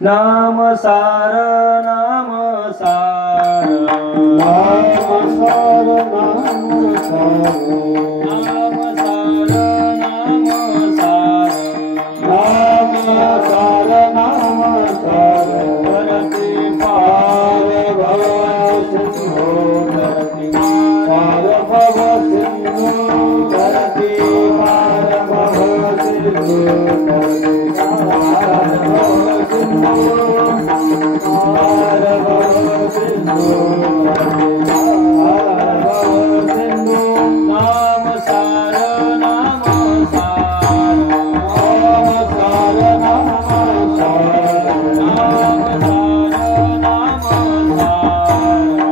नाम सार नाम सार नाम सार नाम सार नाम सार नाम सार नाम सार नाम सार धरती पार भव सिंधु धरती पार भव सिंधु धरती पार भव सिंधु धरती पार भव सिंधु नाम सार नाम सार नाम सार नाम सार नाम सार नाम सार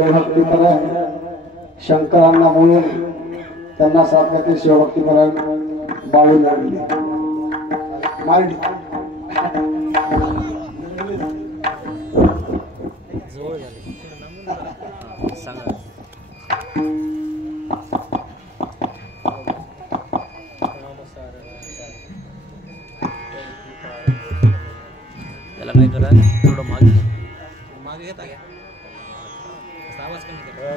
शिवभक्तीपरायण शंकरांना बोलून त्यांना साधण्याचे शिवभक्तीपरायण बाळू लागले मांडली त्याला काय करा थोडं मागे मागे घेता घ्या आवाज कमी करा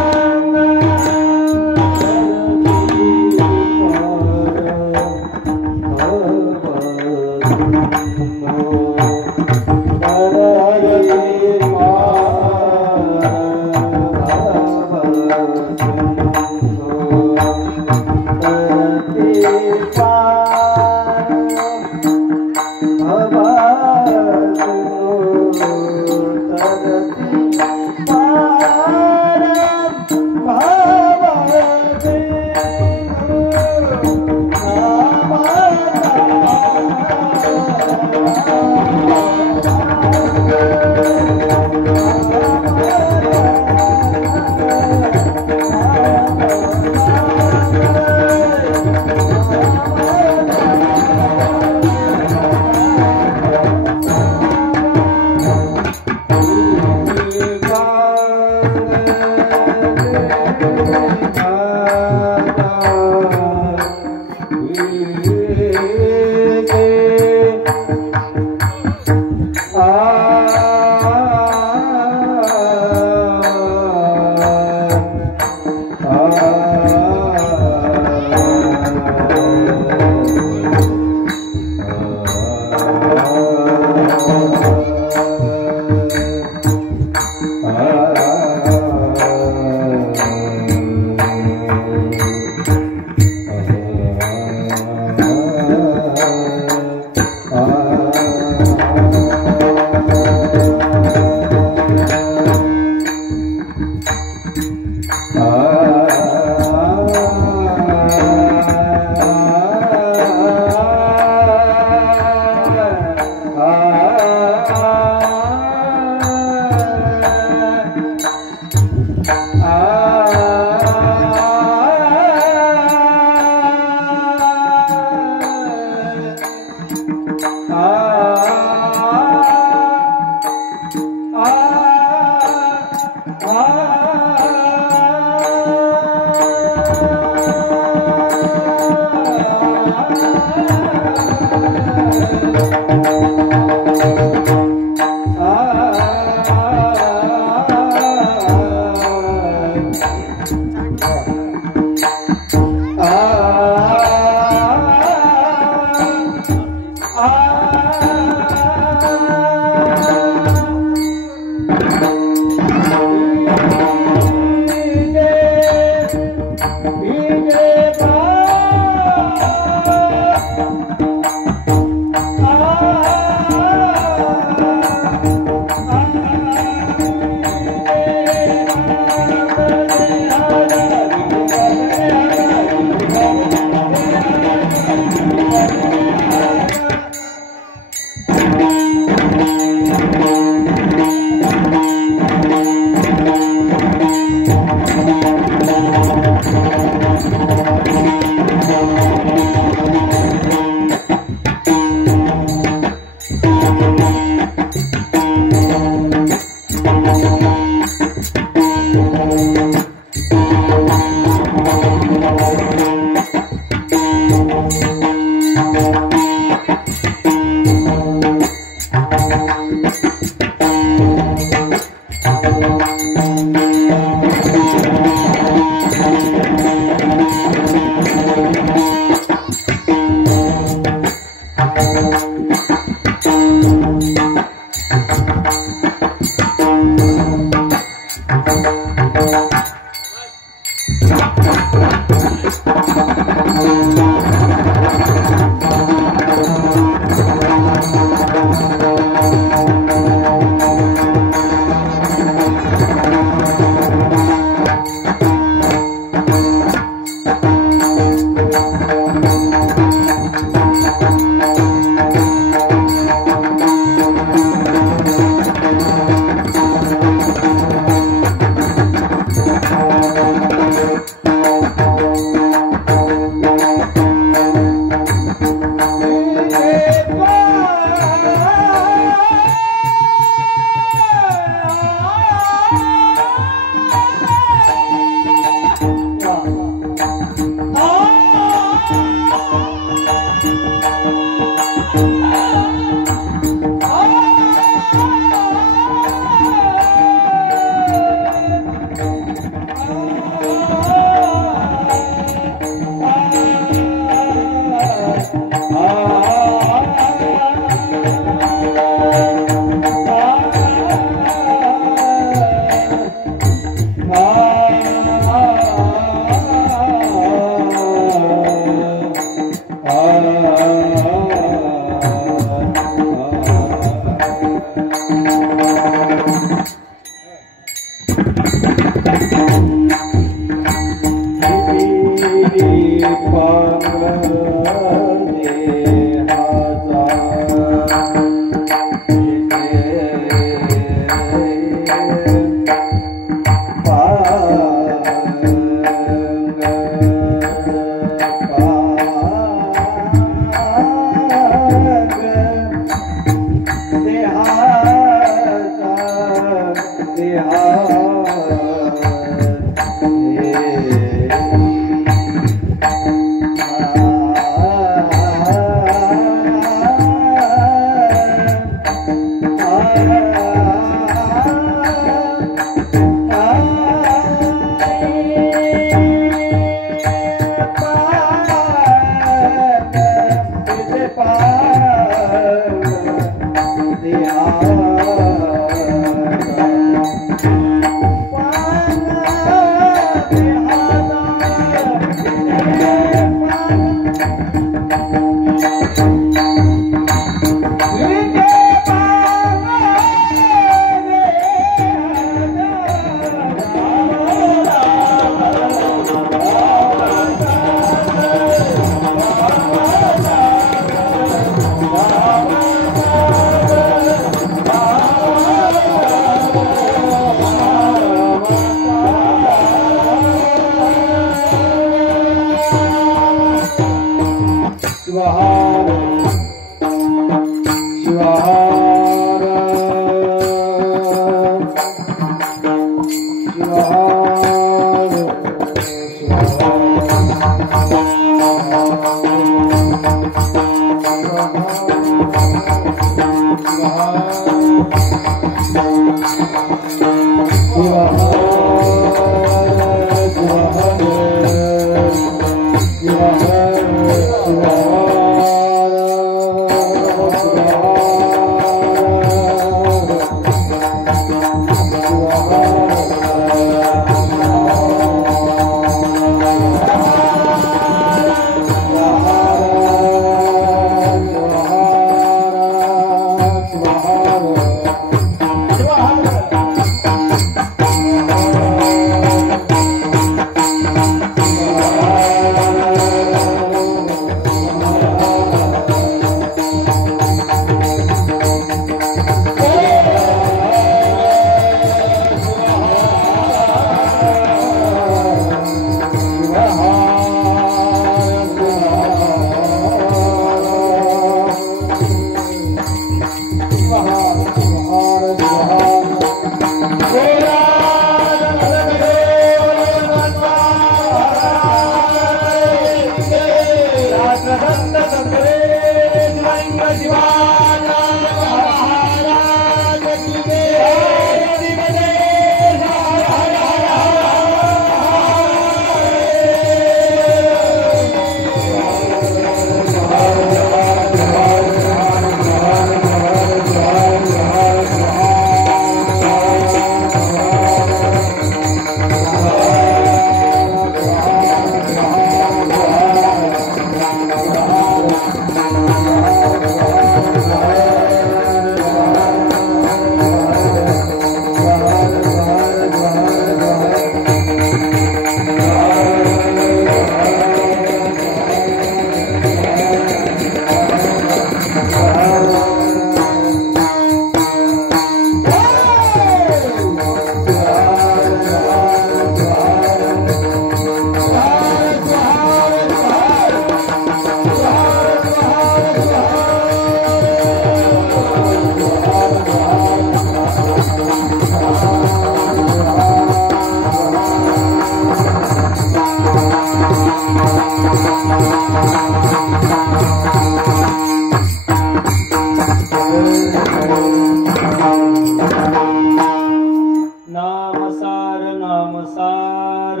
नामसार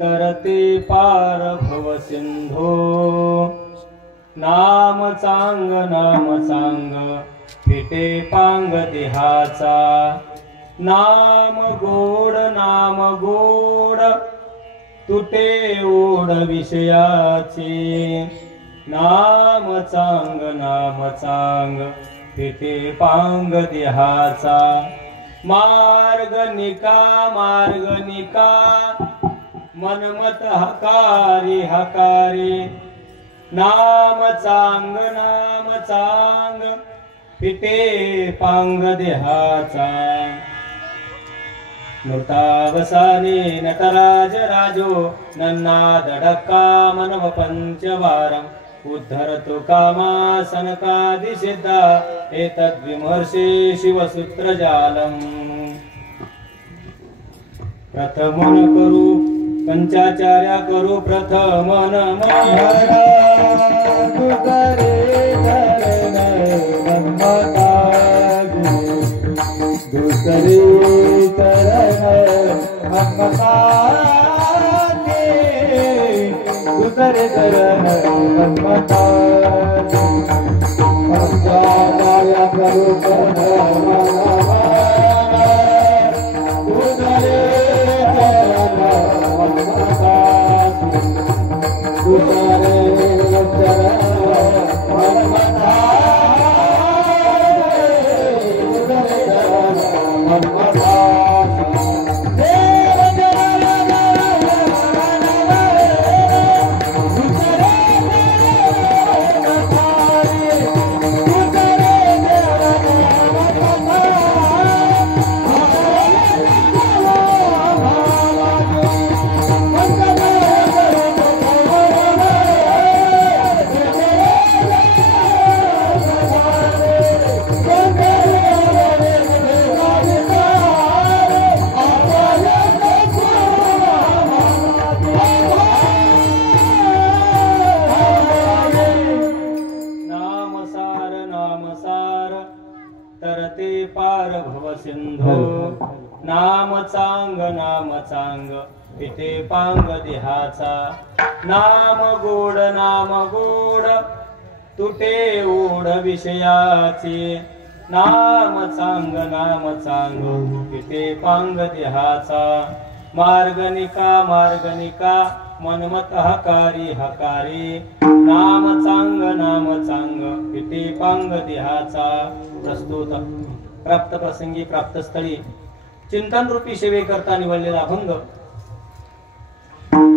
तरते पार भव सिंधो नाम चांग फिटे पांग देहाचा नाम गोड तुटे ओढ विषयाचे नाम चांग फिटे पांग देहाचा मार्ग निका मनमत हकारी नाम चांग फिटे पांग देहाचा नृतावसाने नटराज राजो नन्ना दडक्का मनव पंचवारम उद्धरतु कामासनकादि सिद्धा एतद्विमर्शे शिवसूत्रजालम् प्रथमन करू पंचाचार्या करू प्रथमन दुसरे करण मन्मथा पंचाचार्या करू तरते पार भव सिंधो नाम चांग पिते पांग देहाचा नाम गोड तुटे ओढ विषयाचे नाम चांग पिते पांग देहाचा मार्ग निका मनमत हकारी नाम चांग पिते पांग देहाचा प्रस्तुत प्राप्त प्रसंगी प्राप्त स्थळी चिंतन रूपी सेवे करता निवडलेला अभंग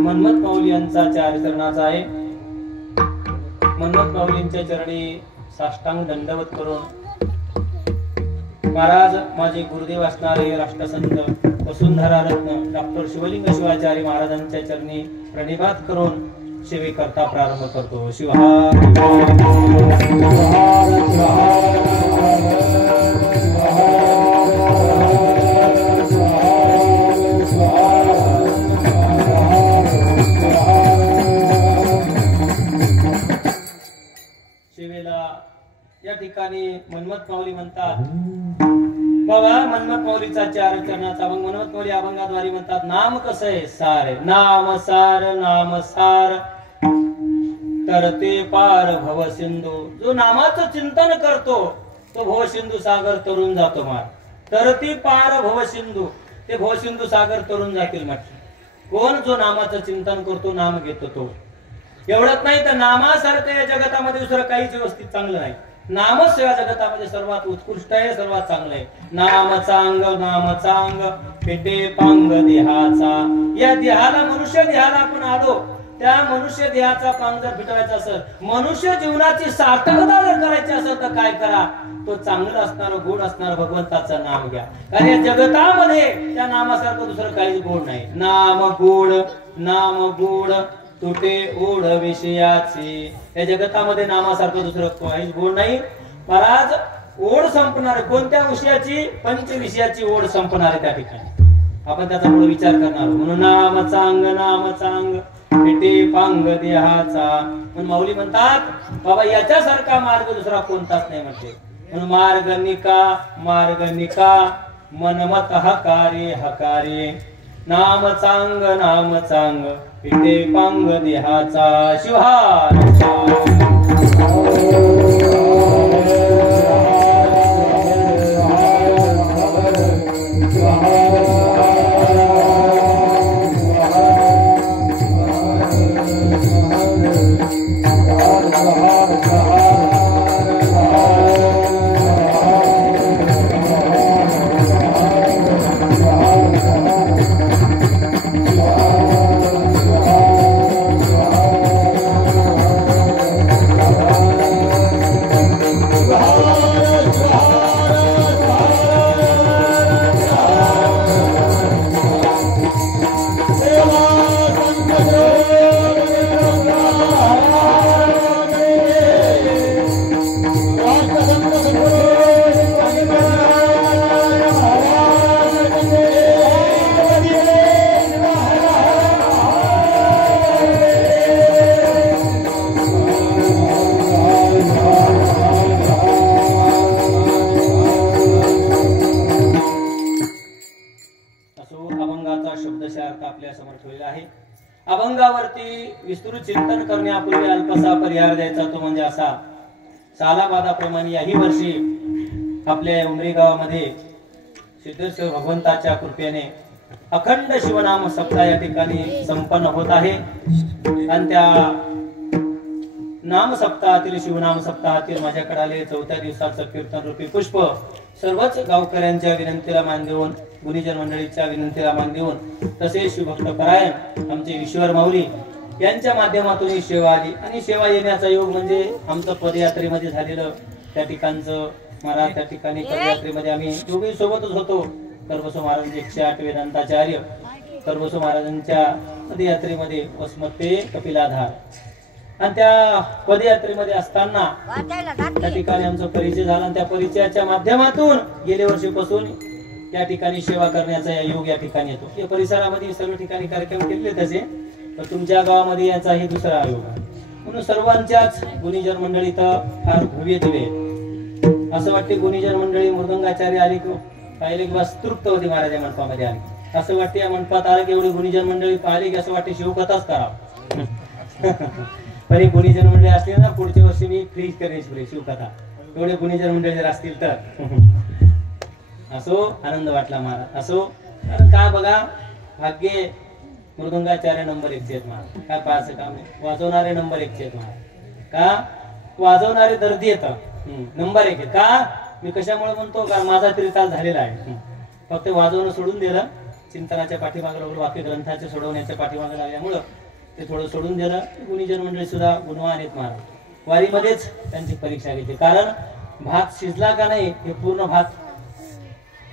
मन्मथ माऊली यांचा चारित्रणाचा आहे। मन्मथ माऊलींच्या चरणी साष्टांग दंडवत करून महाराज माझे गुरुदेव असणारे राष्ट्रसंत वसुंधरा रत्न डॉक्टर शिवलिंग शिवाचार्य महाराजांच्या चरणी प्रणिपात करून सेवे करता प्रारंभ करतो। सेवेला या ठिकाणी मनमत माऊली म्हणतात बाबा, मनमत माऊलीचा 4 चरणाचा अभंग मनमत माऊली अभंगाद्वारे म्हणतात, नाम कसं आहे सार आहे, नाम सार तरते पार भव सिंधू. जो नामाचं चिंतन करतो तो भव सिंधू सागर तरुण जातो मार. तरती पार भव सिंधू, ते भव सिंधू सागर तरुण जातील म्हटलं. कोण? जो नामाचं चिंतन करतो, नाम घेतो तो. एवढंच नाही तर नामासारखं या जगतामध्ये दुसरं काहीच व्यवस्थित चांगलं नाही. नामच या जगतामध्ये सर्वात उत्कृष्ट आहे, सर्वात चांगलं आहे. नाम चांग पेटे पांग देहाचा. या देहाला, मनुष्य देहाला आपण आलो, त्या मनुष्य देहाचा पांग जर फिटवायचा असेल, मनुष्य जीवनाची सार्थकता जर करायची असेल तर काय करा? तो चांगलं असणारं, गोड असणारं भगवंताचं नाम घ्या. कारण या जगतामध्ये त्या नामासारखं दुसरं काहीच गोड नाही. नाम गोड तुटे ओढ विषयाची. या जगतामध्ये नामासारखं दुसरं काहीच गोड नाही. महाराज ओढ संपणार कोणत्या विषयाची? पंच विषयाची ओढ संपणार आहे त्या ठिकाणी. आपण त्याचा पुढे विचार करणार. म्हणून नाम चांग पेटे पांग देहाचा. म्हणून माऊली म्हणतात बाबा, याच्यासारखा मार्ग दुसरा कोणताच नाही म्हणते. म्हणून मार्ग निका मनमत हकारे. नाम चांग पिते पांग देहाचा. शिवहार अभंगावरती विस्तृत चिंतन करण्यापूर्वी अल्पसा परिहार द्यायचा तो म्हणजे असा. सालाबादाप्रमाणे याही वर्षी आपल्या उमरी गावामध्ये सिद्धेश्वर भगवंताच्या कृपेने अखंड शिवनाम सप्ताह या ठिकाणी संपन्न होत आहे. आणि त्या नाम सप्ताहातील, शिवनाम सप्ताहातील माझ्याकडे आले 4थ्या दिवसाचं कीर्तन रूपी पुष्प सर्वच गावकऱ्यांच्या विनंतीला मान देऊन, गुणीजन मंडळीच्या विनंतीला मान देऊन, तसेच शिवभक्त परायण आमचे ईश्वर माऊली यांच्या माध्यमातून ही सेवा आली. आणि सेवा येण्याचा योग म्हणजे आमचं पदयात्रेमध्ये झालेलं त्या ठिकाणचं. महाराज त्या ठिकाणी पदयात्रेमध्ये आम्ही दोघे सोबतच होतो. कर्बसो महाराजांचे 108 वेदांताचार्य कर्बसो महाराजांच्या पदयात्रेमध्ये वसमत ते कपिलाधार. आणि त्या पदयात्रेमध्ये असताना त्या ठिकाणी आमचा परिचय झाला. आणि त्या परिचयाच्या माध्यमातून गेल्या वर्षीपासून त्या ठिकाणी सेवा करण्याचा योग या ठिकाणी येतो. या परिसरामध्ये सर्व ठिकाणी कार्यक्रम केलेले त्याचे, पण तुमच्या गावामध्ये याचा हे दुसरा योग आहे. म्हणून सर्वांच्याच गुणीजन मंडळी तर फार भव्य दिवे. असं वाटते गुणीजन मंडळी मृदंगाचार्य आली की पाहिले की बस तृप्त होती महाराजा मंडपामध्ये आली. असं वाटते या मंडपात आलं की एवढी गुणीजन मंडळी पाहिली की असं वाटते शिवकथाच करावं. पण गुणीजन मंडळी असली ना, पुढच्या वर्षी मी फ्री करेन शिवकथा. एवढे गुणीजन मंडळी जर असतील तर असो आनंद वाटला महाराज. असो कारण काय बघा, भाग्य मृदंगाचार्य नंबर 1 आहेत महाराज. काय पाहायचं काम नाही. वाजवणारे नंबर 1 आहेत महाराज. का वाजवणारे दर्दी येतात नंबर 1 आहेत. का मी कशामुळे म्हणतो, कारण माझा त्रिताल झालेला आहे. फक्त वाजवणं सोडून दिलं, चिंतनाच्या पाठीमागे वाक्य ग्रंथाचे सोडवण्याच्या पाठीमागे लागल्यामुळं ते थोडं सोडून दिलं. गुणीजन मंडळी सुद्धा गुणवान आहेत महाराज. वारीमध्येच त्यांची परीक्षा घेतली. कारण भात शिजला का नाही हे पूर्ण भात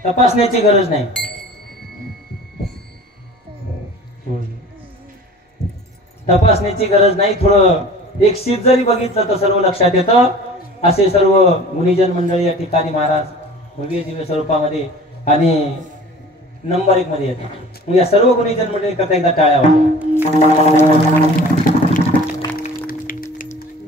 तपासण्याची गरज नाही. तपासण्याची गरज नाही. थोडं एक शीत जरी बघितलं तर सर्व लक्षात येतं. असे सर्व गुणीजन मंडळी या ठिकाणी महाराज भव्य दिव्य स्वरूपामध्ये आणि नंबर 1 मध्ये येते. या सर्व गुणीजन मंडळी करता एकदा टाळ्या वाजवा.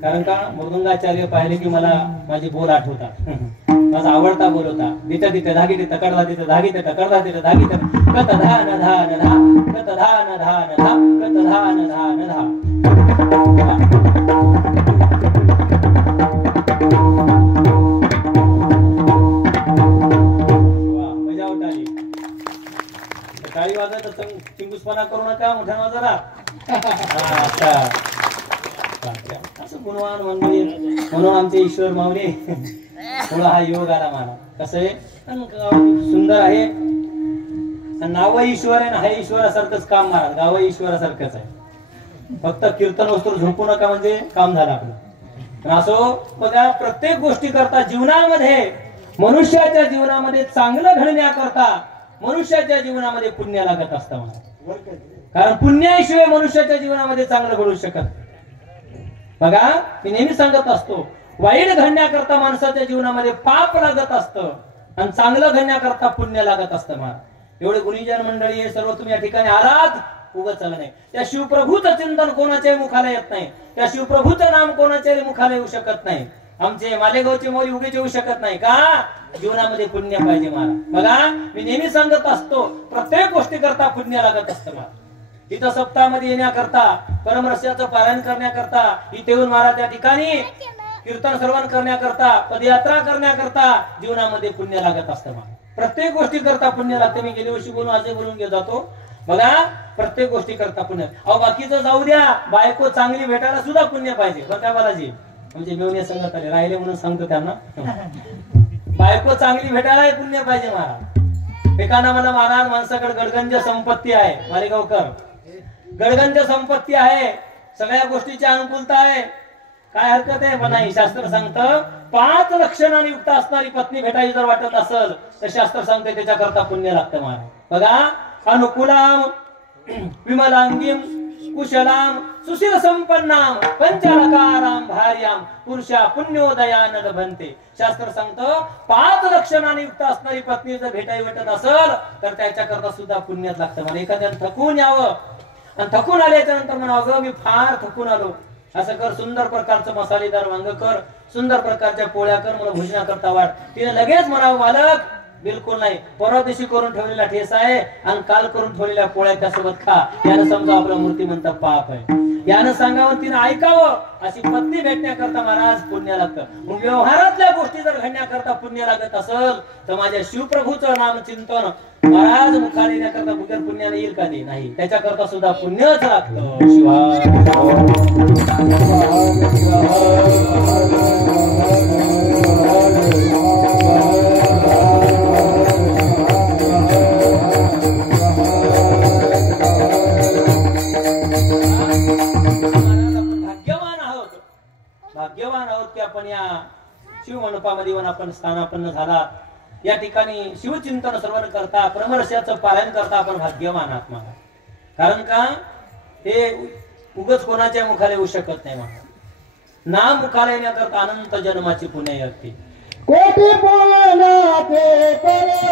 कारण का मृदुंगाचार्य पाहिले की मला माझे बोल आठवतात. माझा आवडता बोल होता, तिथं तिथे धागी तिथं कडधा तिथं धागी तिथं कडधा तिथं धागी तिथं कत धा न धा न धा कत धा न धा न धा कत धा न धा न धा. मजा उठाली. टाळी वाजत चिंगूसपणा करू नका, मोठ्या वाजरा. असं गुणवान म्हणून आमचे ईश्वर माऊली थोडा हा योग आला मला. कसं आहे सुंदर आहे, नाव ईश्वर आहे ना, हे ईश्वरासारखंच काम महाराज, गाव ईश्वरासारखंच आहे. फक्त कीर्तन वस्तू झोपू नका म्हणजे काम झालं आपलं. पण असो बघा, प्रत्येक गोष्टी करता जीवनामध्ये, मनुष्याच्या जीवनामध्ये चांगलं घडण्याकरता मनुष्याच्या जीवनामध्ये पुण्य लागत असतं मला. कारण पुण्याशिवाय मनुष्याच्या जीवनामध्ये चांगलं घडू शकत. बघा मी नेहमी सांगत असतो, वाईट घडण्याकरता माणसाच्या जीवनामध्ये पाप लागत असतं आणि चांगलं घडण्याकरता पुण्य लागत असतं मला. एवढे गुणीजन मंडळी हे सर्व तुम्ही या ठिकाणी आलात, उगत चाललं नाही. त्या शिवप्रभूचं चिंतन कोणाच्याही मुखाला येत नाही, त्या शिवप्रभूचं नाम कोणाच्याही मुखाला येऊ शकत नाही. आमचे मालेगावचे मौली उगेच येऊ शकत नाही का, जीवनामध्ये पुण्य पाहिजे मला. बघा मी नेहमी सांगत असतो, प्रत्येक गोष्टी करता पुण्य लागत असतं मला. इथं सप्ताहामध्ये येण्याकरता, परमरस्याचं पारायण करण्याकरता, इथे येऊन महाराज त्या ठिकाणी कीर्तन श्रवण करण्याकरता, पदयात्रा करण्याकरता जीवनामध्ये पुण्य लागत असतं मला. प्रत्येक गोष्टी करता पुण्य लागते. मी गेल्या वर्षी बोलून आजही बोलून घेत जातो. बघा प्रत्येक गोष्टी करता पुण्य. अहो बाकीचं जाऊ द्या, बायको चांगली भेटायला सुद्धा पुण्य पाहिजे बरं का बालाजी. म्हणजे मेवणे संगत आले राहिले म्हणून सांगतो त्यांना, बायको चांगली भेटायला पुण्य पाहिजे महाराज. एकाना मला महाराज माणसाकडे गडगंज संपत्ती आहे, मालेगावकर गडगंज संपत्ती आहे, सगळ्या गोष्टीची अनुकूलता आहे, काय हरकत आहे पण नाही. शास्त्र सांगतं 5 लक्षणांनी युक्त असणारी पत्नी भेटायची जर वाटत असेल तर शास्त्र सांगते त्याच्याकरता पुण्य लागतं महाराज. बघा अनुकूलाम विमलांगीम कुशलाम सुशील संपन्नाम पंचलकाराम भार्याम पुरुषा पुण्योदयान लभन्ते. शास्त्र सांगतं 5 लक्षणांनी युक्त असणारी पत्नी जर भेटायची वाटत असेल तर त्याच्याकरता सुद्धा पुण्य लागतं मला. एखाद्यानं थकून यावं आणि थकून आल्याच्या नंतर म्हणा, अगं मी फार थकून आलो, असं कर, सुंदर प्रकारचं मसालेदार वांग कर, सुंदर प्रकारच्या पोळ्या कर, मला भोजना करता वाट. तिने लगेच म्हणावं मालक बिलकुल नाही, परवा दिवशी करून ठेवलेला ठेस आहे आणि काल करून ठेवलेल्या पोळ्या त्यासोबत खा. यानं समजा आपला मूर्तिमंत पाप आहे, यानं सांगावं तिने ऐकावं. अशी पत्नी भेटण्याकरता महाराज पुण्य लागतं. मग व्यवहारातल्या गोष्टी जर घडण्याकरता पुण्य लागत असेल तर माझ्या शिवप्रभूचं नाम चिंतन महाराज मुखाने येण्याकरता बिगर पुण्याने येईल का ते नाही, त्याच्याकरता सुद्धा पुण्यच लागतं. भाग्यवान आहोत की आपण या शिवमंडपामध्ये येऊन आपण स्थानापन्न झाला. या ठिकाणी शिवचिंतन श्रवण करता, परमर्षाचं पारायण करता आपण भाग्यवान आहात मला. कारण का हे उगच कोणाच्या मुखाला येऊ शकत नाही मला. नाम मुखाला येण्याकरता अनंत जन्माची पुण्य लागते. कोटी बोलाते परवा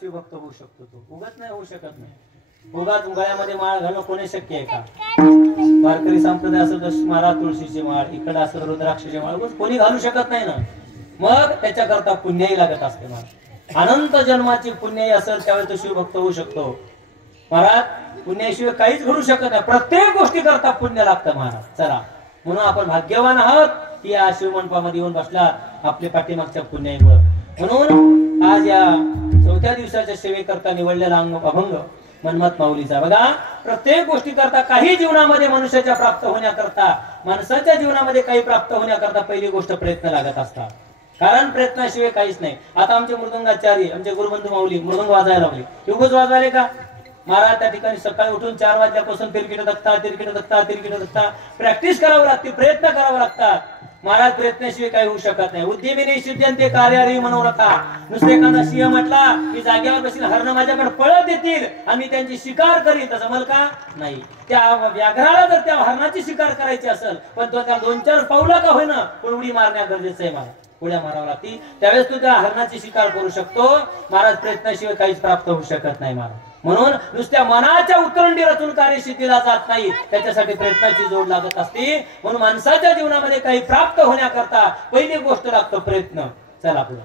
शिवभक्त होऊ शकतो. तो उगाच नाही होऊ शकत नाही. उगाच गळ्यामध्ये माळ घालणं कोणी शक्य आहे का? वारकरी संप्रदाय असं दशमाळा तुळशीची माळ, इकडे असं रुद्राक्षाची माळ कोणी घालू शकत नाही ना. मग त्याच्याकरता पुण्यही लागत असते महाराज. अनंत जन्माची पुण्यही असेल त्यावेळेस तो शिवभक्त होऊ शकतो महाराज. पुण्याशिवाय काहीच घडू शकत नाही. प्रत्येक गोष्टी करता पुण्य लागतं महाराज. चला म्हणून आपण भाग्यवान आहोत की या शिवमंडपामध्ये येऊन बसला आपल्या पाठीमागच्या पुण्यामुळे. म्हणून आज या 4थ्या दिवसाच्या सेवेकरता निवडलेला अभंग मनमत माऊलीचा. बघा प्रत्येक गोष्टी करता, काही जीवनामध्ये मनुष्याच्या प्राप्त होण्याकरता, माणसाच्या जीवनामध्ये काही प्राप्त होण्याकरता पहिली गोष्ट प्रयत्न लागत असतात. कारण प्रयत्नाशिवाय काहीच नाही. आता आमचे मृदंगाचारी, आमचे गुरुबंधू माऊली मृदंग वाजायला लागले. युगच वाजवायले का महाराज? त्या ठिकाणी सकाळी उठून 4 वाजल्यापासून तिरकिट दखता प्रॅक्टिस करावं लागते, प्रयत्न करावं लागतात महाराज. प्रयत्नाशिवाय काही होऊ शकत नाही. उद्यमिनी सिद्ध्यंते कार्यारी मनोरथा. नुसते एखादा सिंह म्हटला की जागेवर बसील हरण माझ्याकडे पळत येतील आणि मी त्यांची शिकार करीन, तसं जमल का? नाही. त्या व्याघ्राला जर त्या हरणाची शिकार करायची असेल, पण तो त्या 2-4 पावलं का होईना पण उडी मारण्या गरजेचं आहे मला. उड्या मारावं लागती, त्यावेळेस तू त्या हरणाची शिकार करू शकतो महाराज. प्रयत्नाशिवाय काहीच प्राप्त होऊ शकत नाही महाराज. म्हणून नुसत्या मनाच्या उतरंडी रचून कार्य सिद्धीला जात नाही, त्याच्यासाठी प्रयत्नाची जोड लागत असते. म्हणून माणसाच्या जीवनामध्ये काही प्राप्त होण्याकरता पहिली गोष्ट लागतो प्रयत्न. चला पुढे.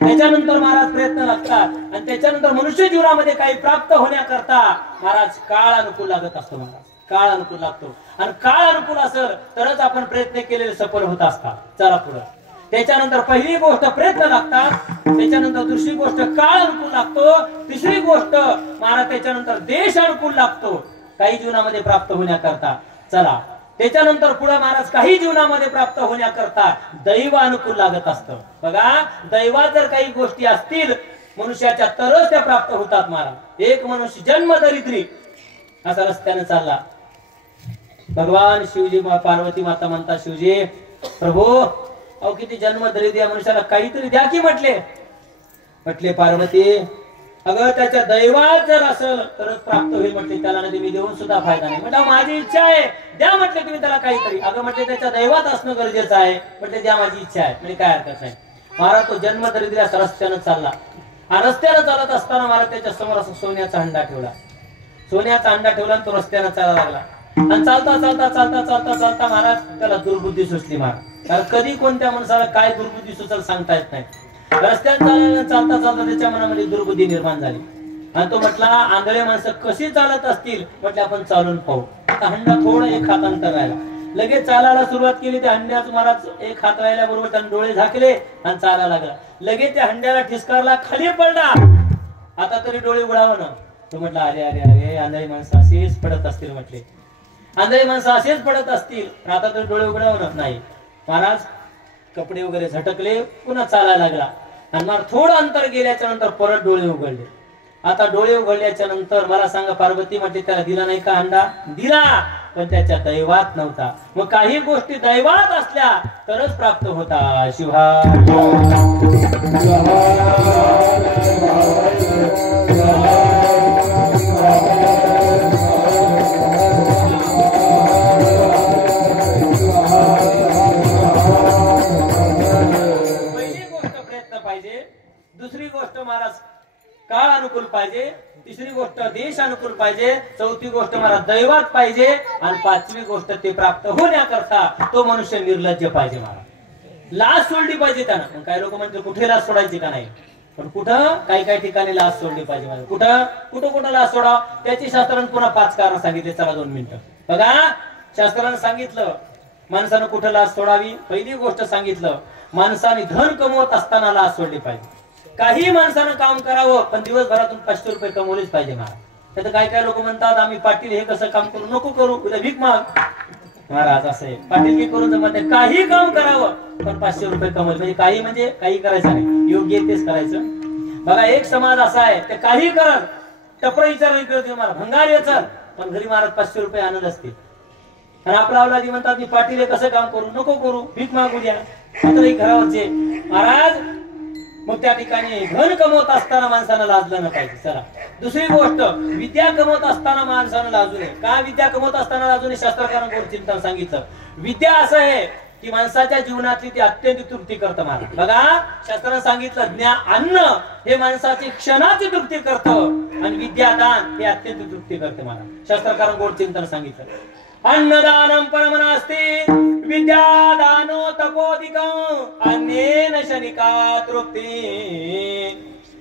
त्याच्यानंतर महाराज प्रयत्न लागतात आणि त्याच्यानंतर मनुष्य जीवनामध्ये काही प्राप्त होण्याकरता महाराज काळ अनुकूल लागत असतो. महाराज काळ अनुकूल लागतो आणि काळ अनुकूल असेल तरच आपण प्रयत्न केलेले सफल होत असतात. चला पुढे. त्याच्यानंतर पहिली गोष्ट प्रयत्न लागतात, त्याच्यानंतर दुसरी गोष्ट काळ अनुकूल लागतो, तिसरी गोष्ट महाराज त्याच्यानंतर देश अनुकूल लागतो काही जीवनामध्ये प्राप्त होण्याकरता. चला त्याच्यानंतर पुढे महाराज काही जीवनामध्ये प्राप्त होण्याकरता दैव अनुकूल लागत असतं. बघा दैवात जर काही गोष्टी असतील मनुष्याच्या तरच त्या प्राप्त होतात महाराज. एक मनुष्य जन्म दरिद्री असा रस्त्याने चालला. भगवान शिवजी पार्वती माता म्हणतात, शिवजी प्रभू अहो किती जन्म दरिद्र मनुष्याला काहीतरी द्या की म्हटले पार्वती अगं त्याच्या दैवात जर असेल तरच प्राप्त होईल म्हटले. त्याला नदी मी देऊन सुद्धा फायदा नाही. म्हटलं माझी इच्छा आहे द्या म्हटले तुम्ही त्याला काहीतरी. अगं म्हटले त्याच्या दैवात असणं गरजेचं आहे. म्हटले द्या माझी इच्छा आहे. म्हणजे काय हरकत नाही. महाराज तो जन्म दरिद्र असा रस्त्यानं चालला आणि रस्त्यानं चालत असताना महाराज त्याच्या समोर असं सोन्याचा हंडा ठेवला. सोन्याचा हंडा ठेवला आणि तो रस्त्यानं चालायला लागला. आणि चालता महाराज त्याला दुर्बुद्धी सुचली महाराज. कारण कधी कोणत्या माणसाला काय दुर्बुद्धी सुचल सांगता येत नाही. रस्त्यात चालता त्याच्या मनामध्ये दुर्बुद्धी निर्माण झाली आणि तो म्हटला आंधळे माणसं कशी चालत असतील म्हटले आपण चालून पाहू. आता हंडा थोडं एक हात अंतर राहिला. लगेच चालायला सुरुवात केली. त्या हंड्याच महाराज एक हात राहिल्या बरोबर त्याने डोळे झाकले आणि चालायला लागला. लगेच त्या हंड्याला ठिसकारला, खाली पडला. आता तरी डोळे उघडावं ना. तो म्हटला अरे अरे अरे आंधळी माणसं अशीच पडत असतील म्हटले. आंधळी माणसं असेच पडत असतील. आता तरी डोळे उघडावं नाही. महाराज कपडे वगैरे झटकले, पुन्हा चालायला लागला आणि मला थोडं अंतर गेल्याच्या नंतर परत डोळे उघडले. आता डोळे उघडल्याच्या नंतर मला सांगा पार्वती म्हटले त्याला दिला नाही का हंडा? दिला, पण त्याच्या दैवात नव्हता. मग काही गोष्टी दैवात असल्या तरच प्राप्त होता. शिवा दुसरी गोष्ट महाराज काळ अनुकूल पाहिजे, तिसरी गोष्ट देश अनुकूल पाहिजे, चौथी गोष्ट महाराज दैवात पाहिजे आणि पाचवी गोष्ट ते प्राप्त होण्याकरता तो मनुष्य निर्लज्ज पाहिजे. महाराज लाज सोडली पाहिजे त्यानं. काही लोक म्हणतात कुठे लाज सोडायची का नाही, पण कुठं काही ठिकाणी लाज सोडली पाहिजे. महाराज कुठं लाज सोडाव त्याची शास्त्रानं पुन्हा 5 कारण सांगितले. चला 2 मिनिटं बघा. शास्त्रानं सांगितलं माणसानं कुठं लाज सोडावी. पहिली गोष्ट सांगितलं माणसाने धन कमवत असताना लाज सोडली पाहिजे. काही माणसानं काम करावं पण दिवसभरातून 500 रुपये कमवलेच पाहिजे. महाराज तर काय लोक म्हणतात आम्ही पाटील हे कसं काम करू, नको करू, उद्या भीक माग. महाराज असं आहे पाटील की करून जमत नाही. काही काम करावं पण 500 रुपये कमवले म्हणजे काही करायचं नाही, योग्य तेच करायचं. बघा एक समाज असा आहे ते काही करत टपर विचार मला भंगार याचा पण घरी महाराज 500 रुपये आणत असते. आणि आपला अवलादी म्हणतात मी पाटील हे कसं काम करू, नको करू, भीक मागू द्या. मात्र घरावरचे महाराज मग त्या ठिकाणी धन कमवत असताना माणसानं लाजलं न पाहिजे. चला दुसरी गोष्ट विद्या कमवत असताना माणसानं लाजू नये. का विद्या कमवत असताना लाजू नये? शास्त्रकारांकडून चिंतन सांगितलं. विद्या असं आहे की माणसाच्या जीवनातली ती अत्यंत तृप्ती करतं. महाराज बघा शास्त्रानं सांगितलं अन्न हे माणसाची क्षणाची तृप्ती करतं आणि विद्यादान हे अत्यंत तृप्ती करते. महाराज शास्त्रकारांकडून चिंतन सांगितलं अन्नदानं परमनास्ति विद्यादानो तपोदिकं अन्येन शनिका तृप्ती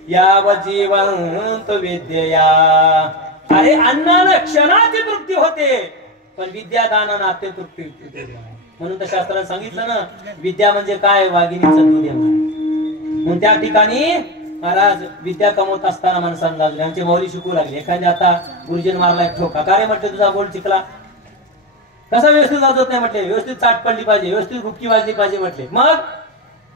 यावजीवंत विद्यया. अरे अन्नानं क्षणाची तृप्ती होते पण विद्यादानानं अत्यंत तृप्ती होते. म्हणून तर शास्त्रानं सांगितलं ना विद्या म्हणजे काय, वाघिणीचं दूध आहे. म्हणून त्या ठिकाणी महाराज विद्या कमवत असताना माणसांना लागले. आमचे मौली शिकू लागले. एखाद्या आता गुरुजीन मारला एक ठोका, का रे म्हटले तुझा बोल चिकला कसा व्यवस्थित वाजवत नाही म्हटले. व्यवस्थित चाट पडली पाहिजे, व्यवस्थित गुपकी वाजली पाहिजे म्हटले. मग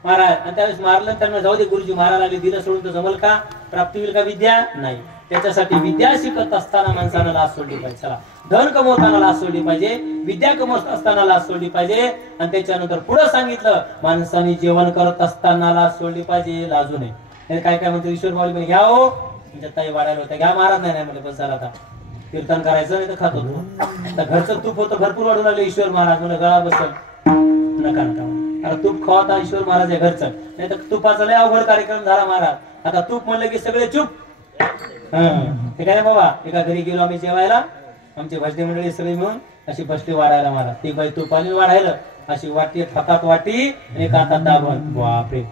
महाराज. आणि त्यावेळेस मारलं त्यांना जाऊ दे गुरुजी मारायला लागले, दिलं सोडून तर जमल का? प्राप्ती होईल का विद्या? नाही. त्याच्यासाठी विद्या शिकत असताना माणसानं लाज सोडली पाहिजे. चला, धन कमवताना लाज सोडली पाहिजे, विद्या कमवत असताना लाज सोडली पाहिजे. आणि त्याच्यानंतर पुढे सांगितलं माणसाने जेवण करत असताना लाज सोडली पाहिजे, लाजू नये. काय काय म्हणतो ईश्वर माऊली, घ्या हो तुमच्या ताई वाढायला होत्या, घ्या. महाराज नाही म्हणजे बस झाला, आता कीर्तन करायचं नाही तर खात होतो. आता घरचं तूप होतं भरपूर वाढून लागलं. ईश्वर महाराज म्हणजे गळा बसल, नका नका. आता तूप खावा ईश्वर महाराज आहे घरचं, नाही तर तुपाचा लय अवघड कार्यक्रम झाला महाराज. आता तूप म्हणलं की सगळे चूप. हे काय बाबा, एका घरी गेलो आम्ही जेवायला, आमची भजनी मंडळी सगळी मिळून अशी बसली वाढायला महाराज. ती बाई तुपाली वाढायला अशी वाटी, हातात वाटी आणि एका हातात दाबण. बापरे,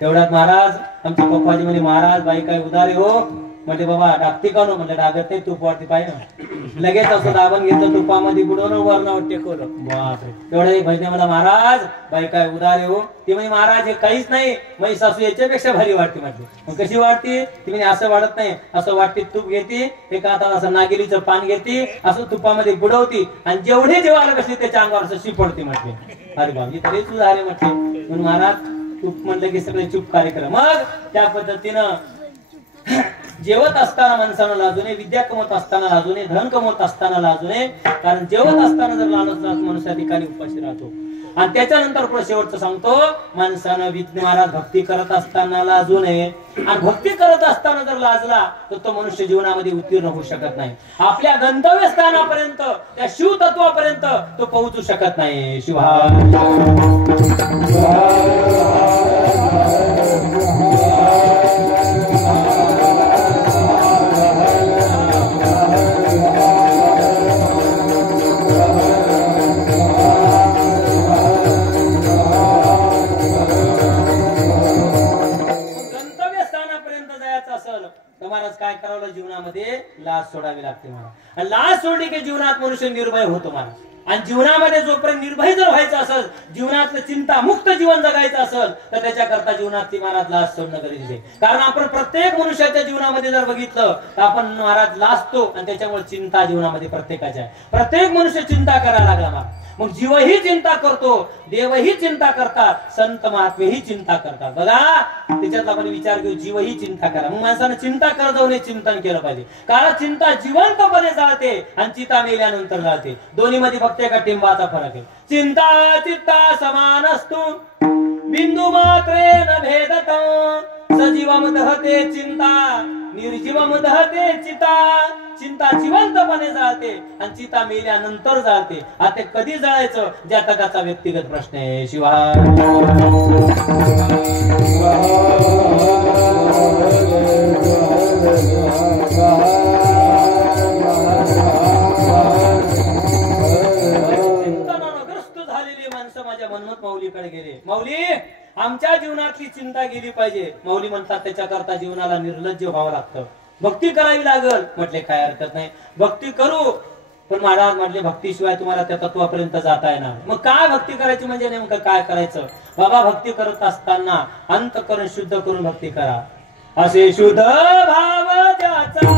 तेवढ्यात महाराज आमचे पप्पाजी म्हणजे महाराज बाई काय उदारे हो म्हणजे बाबा डागते का नो म्हणजे डागत नाही, तूप वाटते पाहिजे. लगेच असं दाबण घेतलं, तुपामध्ये बुडवणं वरण टेकवलं. बापरे, तेवढ्या भजने मला महाराज बाई काय उदारे हो. ती म्हणजे महाराज हे काहीच नाही, माझी सासू याच्यापेक्षा भारी वाटते म्हटली. मग कशी वाटते ती म्हणजे असं वाढत नाही, असं वाटते तूप घेते एका हातात, असं नागिलीचं पान घेते, असं तुपामध्ये बुडवती आणि जेवढे जेवायला बसले त्याच्या अंगावर असं शिपडते म्हटले. अरे बाबा तरी तू झाले म्हटले. म्हणून महाराज तूप म्हणलं की सगळे चूप कार्यक्रम. मग त्या पद्धतीनं जेवत असताना माणसानं लाजू नये, विद्या कमवत असताना लाजू नये, धन कमवत असताना लाजू नये. कारण जेवत असताना जर लालच राहतो मनुष्य ठिकाणी उपाशी राहतो. आणि त्याच्यानंतर पुढे शेवटचं सांगतो, माणसानं महाराज भक्ती करत असताना लाजू नये. आणि भक्ती करत असताना जर लाजला तर तो मनुष्य जीवनामध्ये उत्तीर्ण होऊ शकत नाही. आपल्या गंतव्य स्थानापर्यंत, त्या शिव तत्वापर्यंत तो पोहोचू शकत नाही. शिवा काय करावं, जीवनामध्ये लाज सोडावी लागते महाराज. आणि लाज सोडली की जीवनात मनुष्य निर्भय होतो महाराज. आणि जीवनामध्ये जोपर्यंत निर्भय जर व्हायचं असेल, जीवनातलं चिंता मुक्त जीवन जगायचं असेल तर त्याच्याकरता जीवनातली महाराज लाज सोडणं गरजेचं आहे. कारण आपण प्रत्येक मनुष्याच्या जीवनामध्ये जर बघितलं तर आपण महाराज लाजतो आणि त्याच्यामुळे चिंता जीवनामध्ये प्रत्येकाच्या आहे. प्रत्येक मनुष्य चिंता करायला लागला महाराज. मग जीवही चिंता करतो, देवही चिंता करतात, संत महात्मेही चिंता करतात. बघा त्याच्यातला आपण विचार घेऊ, जीवही चिंता करा. मग माणसानं चिंता करत जाऊन चिंतन केलं पाहिजे. कारण चिंता जिवंतपणे जाळते आणि चिंता मेल्यानंतर जाळते. दोन्ही मध्ये फक्त एका टिंबाचा फरक आहे. चिंता चित्ता समान असतो, बिंदू मात्रे न भेदत. सजीवम दहते चिंता, निर्जीवम दहते चिता. चिंता जिवंतपणे जाळते आणि चिता मेल्यानंतर जाळते. आता कधी जाळायचं जातकाचा व्यक्तिगत प्रश्न आहे. शिवाय चिंतनाग्रस्त झालेली माणसं माझ्या मनमत माऊलीकडे गेले. माऊली आमच्या जीवनातली चिंता गेली पाहिजे. माऊली म्हणतात त्याच्याकरता जीवनाला निर्लज्ज व्हावं लागतं, भक्ती करावी लागल. म्हटले काय हरकत नाही, भक्ती करू. पण महाराज म्हटले भक्तीशिवाय तुम्हाला त्या तत्वापर्यंत जाता येणार. मग काय भक्ती करायची म्हणजे नेमकं काय करायचं? बाबा भक्ती करत असताना अंतःकरण शुद्ध करून भक्ती करा. असे शुद्ध भाव ज्याचा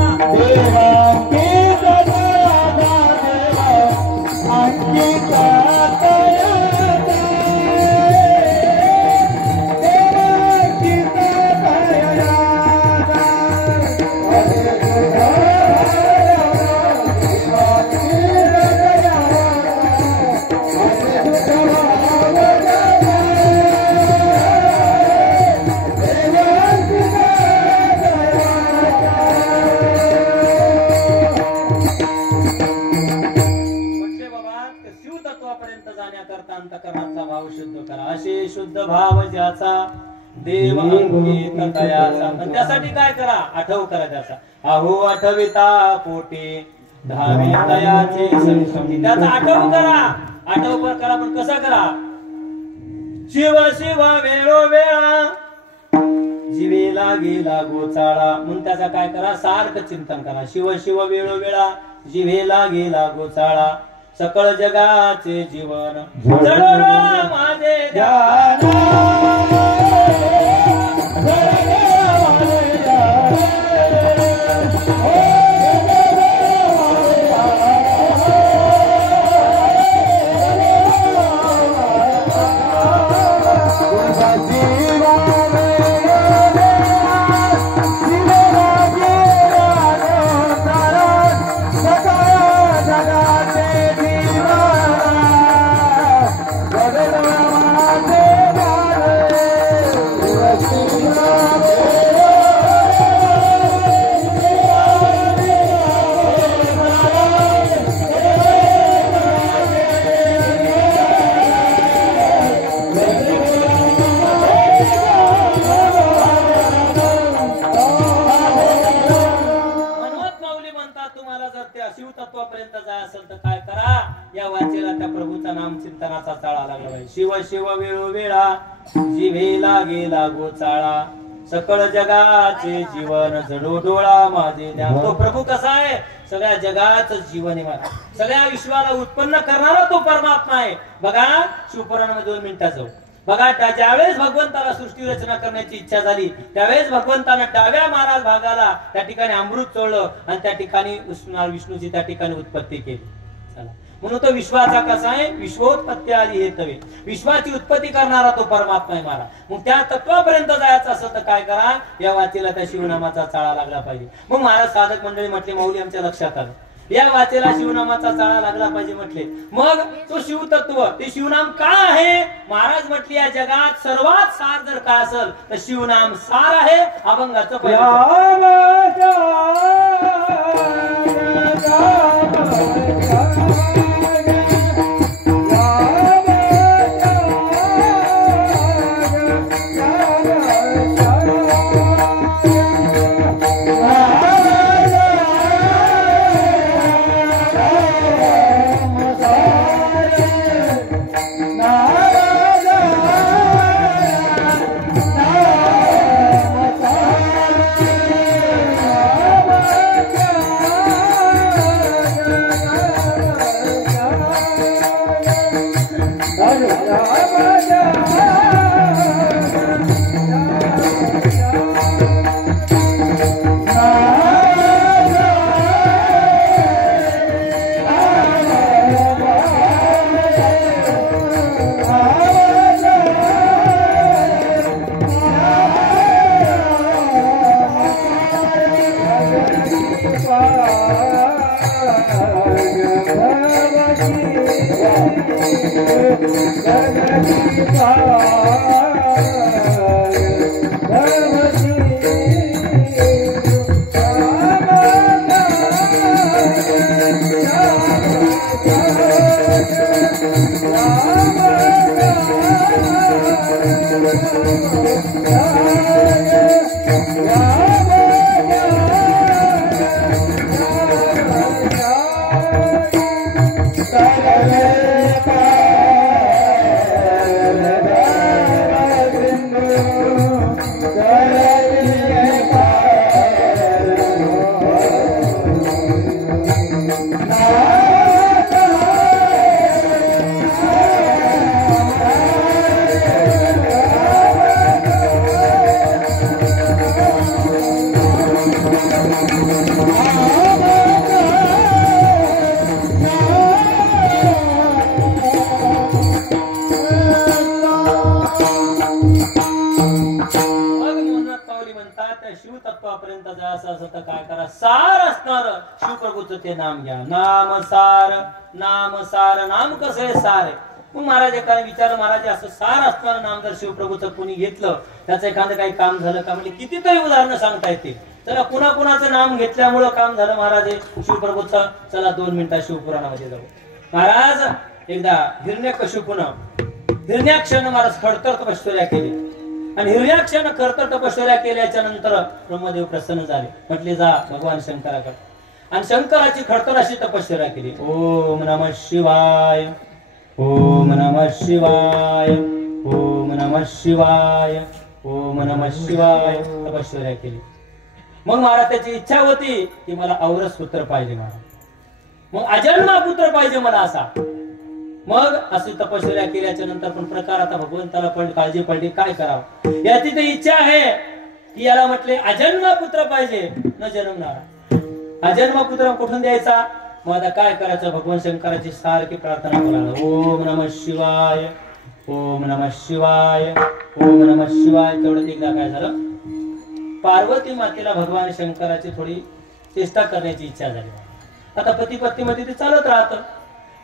अंतःकरणाचा भाव शुद्ध करा. असे शुद्ध भाव ज्याचा देव अंकित तयाचा. त्यासाठी काय करा, आठव करा त्याचा. अहो आठविता पोटे धावे तयाचे संशोधी. त्याचा आठव करा, आठव करा. पण कसा करा? शिव शिव वेळोवेळा जीवेला गेला गोचाळा. म्हणून त्याचा काय करा, सारखं चिंतन करा. शिव शिव वेळोवेळा जीवेला गेला गोचाळा. सकळ जगाचे जीवन जडलो माझे ध्यान. Thank you. जर त्या शिवतत्वापर्यंत जाय असेल तर काय करा, या वाचेला त्या प्रभूचा नाम चिंतनाचा चाळा लागला पाहिजे. शिव शिव वेळोवेळा जिव्हे लागे लागो चाळा, सकळ जगाचे जीवन जडो डोळा माझे ध्यान. तो प्रभू कसा आहे, सगळ्या जगाचं जीवन आहे मला, सगळ्या विश्वाला उत्पन्न करणारा तो परमात्मा आहे. बघा शिवपुराणामध्ये 2 मिनिटात जाऊ. बघा ज्यावेळेस भगवंताला सृष्टी रचना करण्याची इच्छा झाली त्यावेळेस भगवंतानं डाव्या महाराज भागाला त्या ठिकाणी अमृत चोळलं आणि त्या ठिकाणी विष्णूची त्या ठिकाणी उत्पत्ती केली. चला, म्हणून तो विश्वाचा कसा आहे, विश्वोत्पत्ती आली हे तवे, विश्वाची उत्पत्ती करणारा तो परमात्मा आहे मला. मग त्या तत्वापर्यंत जायचं असेल तर काय करा, या वाचेला त्या शिवनामाचा चाळा लागला पाहिजे. मग महाराज साधक मंडळी म्हटले, माऊली आमच्या लक्षात आलं, या वाचेला शिवनामाचा चाळा लागला पाहिजे म्हटले. मग तो शिवतत्व ते शिवनाम का आहे, महाराज म्हटले या जगात सर्वात सार जर काय असेल तर शिवनाम सार आहे. अभंगाचं शिवतत्वापर्यंत जायचं असं तर काय करा, सार असणार शिवप्रभूचं ते नाम घ्या. नाम सार, नाम सार, नाम कसं आहे, सार आहे. मग महाराज एकाने विचार, महाराज असं सार असणारं नाम जर शिवप्रभूचं कोणी घेतलं त्याचं एखादं काही काम झालं का, म्हणजे कितीतरी उदाहरणं सांगता येतील. चला कुणाकुणाचं नाम घेतल्यामुळं काम झालं महाराज शिवप्रभूचं. चला 2 मिनिटात शिवपुराणामध्ये जाऊ. महाराज एकदा हिरण्याक्षनं महाराज खडतर तपश्चर्या केली आणि हिरण्याक्षनं खडतर तपश्चर्या केल्याच्या नंतर ब्रह्मदेव प्रसन्न झाले. म्हटले जा भगवान शंकराकडे, आणि शंकराची खडतर अशी तपश्चर्या केली. ओम नमः शिवाय, ओम नमः शिवाय, ओम नमः शिवाय, ओम नमः शिवाय तपश्चर्या केली. मग महाराज त्याची इच्छा होती की मला औरस पुत्र पाहिजे, महाराज मग अजन्मा पुत्र पाहिजे मला असा. मग अशी तपश्चर्या केल्याच्या नंतर पण प्रकार आता भगवंताला पण काळजी पडली, काय करावं. याची तर इच्छा आहे की याला म्हटले अजन्मा पुत्र पाहिजे, न जन्मणारा. अजन्मा पुत्र कुठून द्यायचा, मग आता काय करायचं, भगवान शंकराची सारखी प्रार्थना करायला. ओम नमः शिवाय, ओम नमः शिवाय, ओम नमः शिवाय. तेवढं एकदा काय झालं, पार्वती मातेला भगवान शंकराची थोडी चेष्टा करण्याची इच्छा झाली. आता पती पत्नी मध्ये ते चालत राहतं.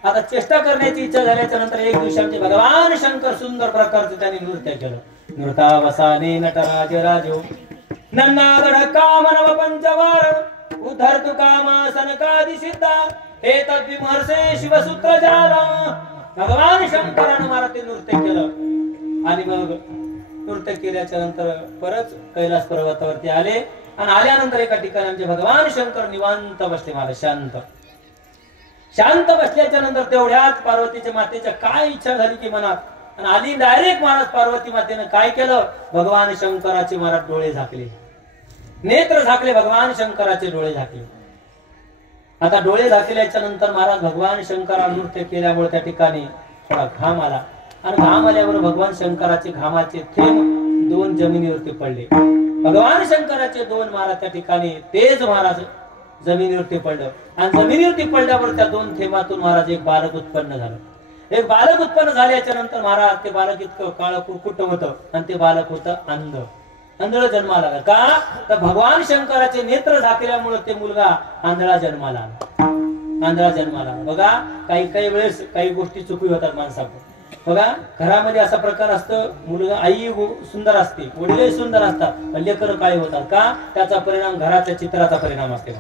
आता चेष्टा करण्याची इच्छा झाल्याच्या नंतर एक दिवशी आमचे भगवान शंकर सुंदर प्रकारचं त्यांनी नृत्य केलं. नृतावसाने नटराज राजो नन्नागड काम नव पंचवार उद्धर तु कामा सनकादि सिद्धा हे तद्विमहर्षे शिवसूत्र जाला. भगवान शंकरानं मला ते नृत्य केलं आणि मग नृत्य केल्याच्या नंतर परत कैलास पर्वतावरती आले आणि आल्यानंतर एका ठिकाणी आमचे भगवान शंकर निवांत बसले महाराज, शांत शांत बसल्याच्या नंतर तेवढ्यात पार्वतीच्या मातेच्या काय इच्छा झाली की मनात, आणि आली डायरेक्ट महाराज पार्वती मातेनं काय केलं, भगवान शंकराचे महाराज डोळे झाकले, नेत्र झाकले, भगवान शंकराचे डोळे झाकले. आता डोळे झाकल्याच्या नंतर महाराज भगवान शंकराला नृत्य केल्यामुळे त्या ठिकाणी थोडा घाम आला, आणि घाम आल्यावर भगवान शंकराचे घामाचे थेंब दोन जमिनीवरती पडले. भगवान शंकराचे दोन महाराज त्या ठिकाणी तेज महाराज जमिनीवरती पडलं, आणि जमिनीवरती पडल्यावर त्या दोन थेंबातून महाराज एक बालक उत्पन्न झालं. एक बालक उत्पन्न झाल्याच्या नंतर महाराज ते बालक इतकं काळ कुरकुट होतं, आणि ते बालक होतं अंध, आंधळ जन्माला आला. का तर भगवान शंकराचे नेत्र झाकल्यामुळे ते मुलगा आंधळा जन्माला आला, आंधळा जन्माला आला. बघा काही काही वेळेस काही गोष्टी चुकी होतात माणसाकडून. बघा घरामध्ये असा प्रकार असतं, मुलगा आई सुंदर असते, वडीलही सुंदर असतात, पण लेकरं काळे होतात. का त्याचा परिणाम घराच्या चित्राचा परिणाम असते.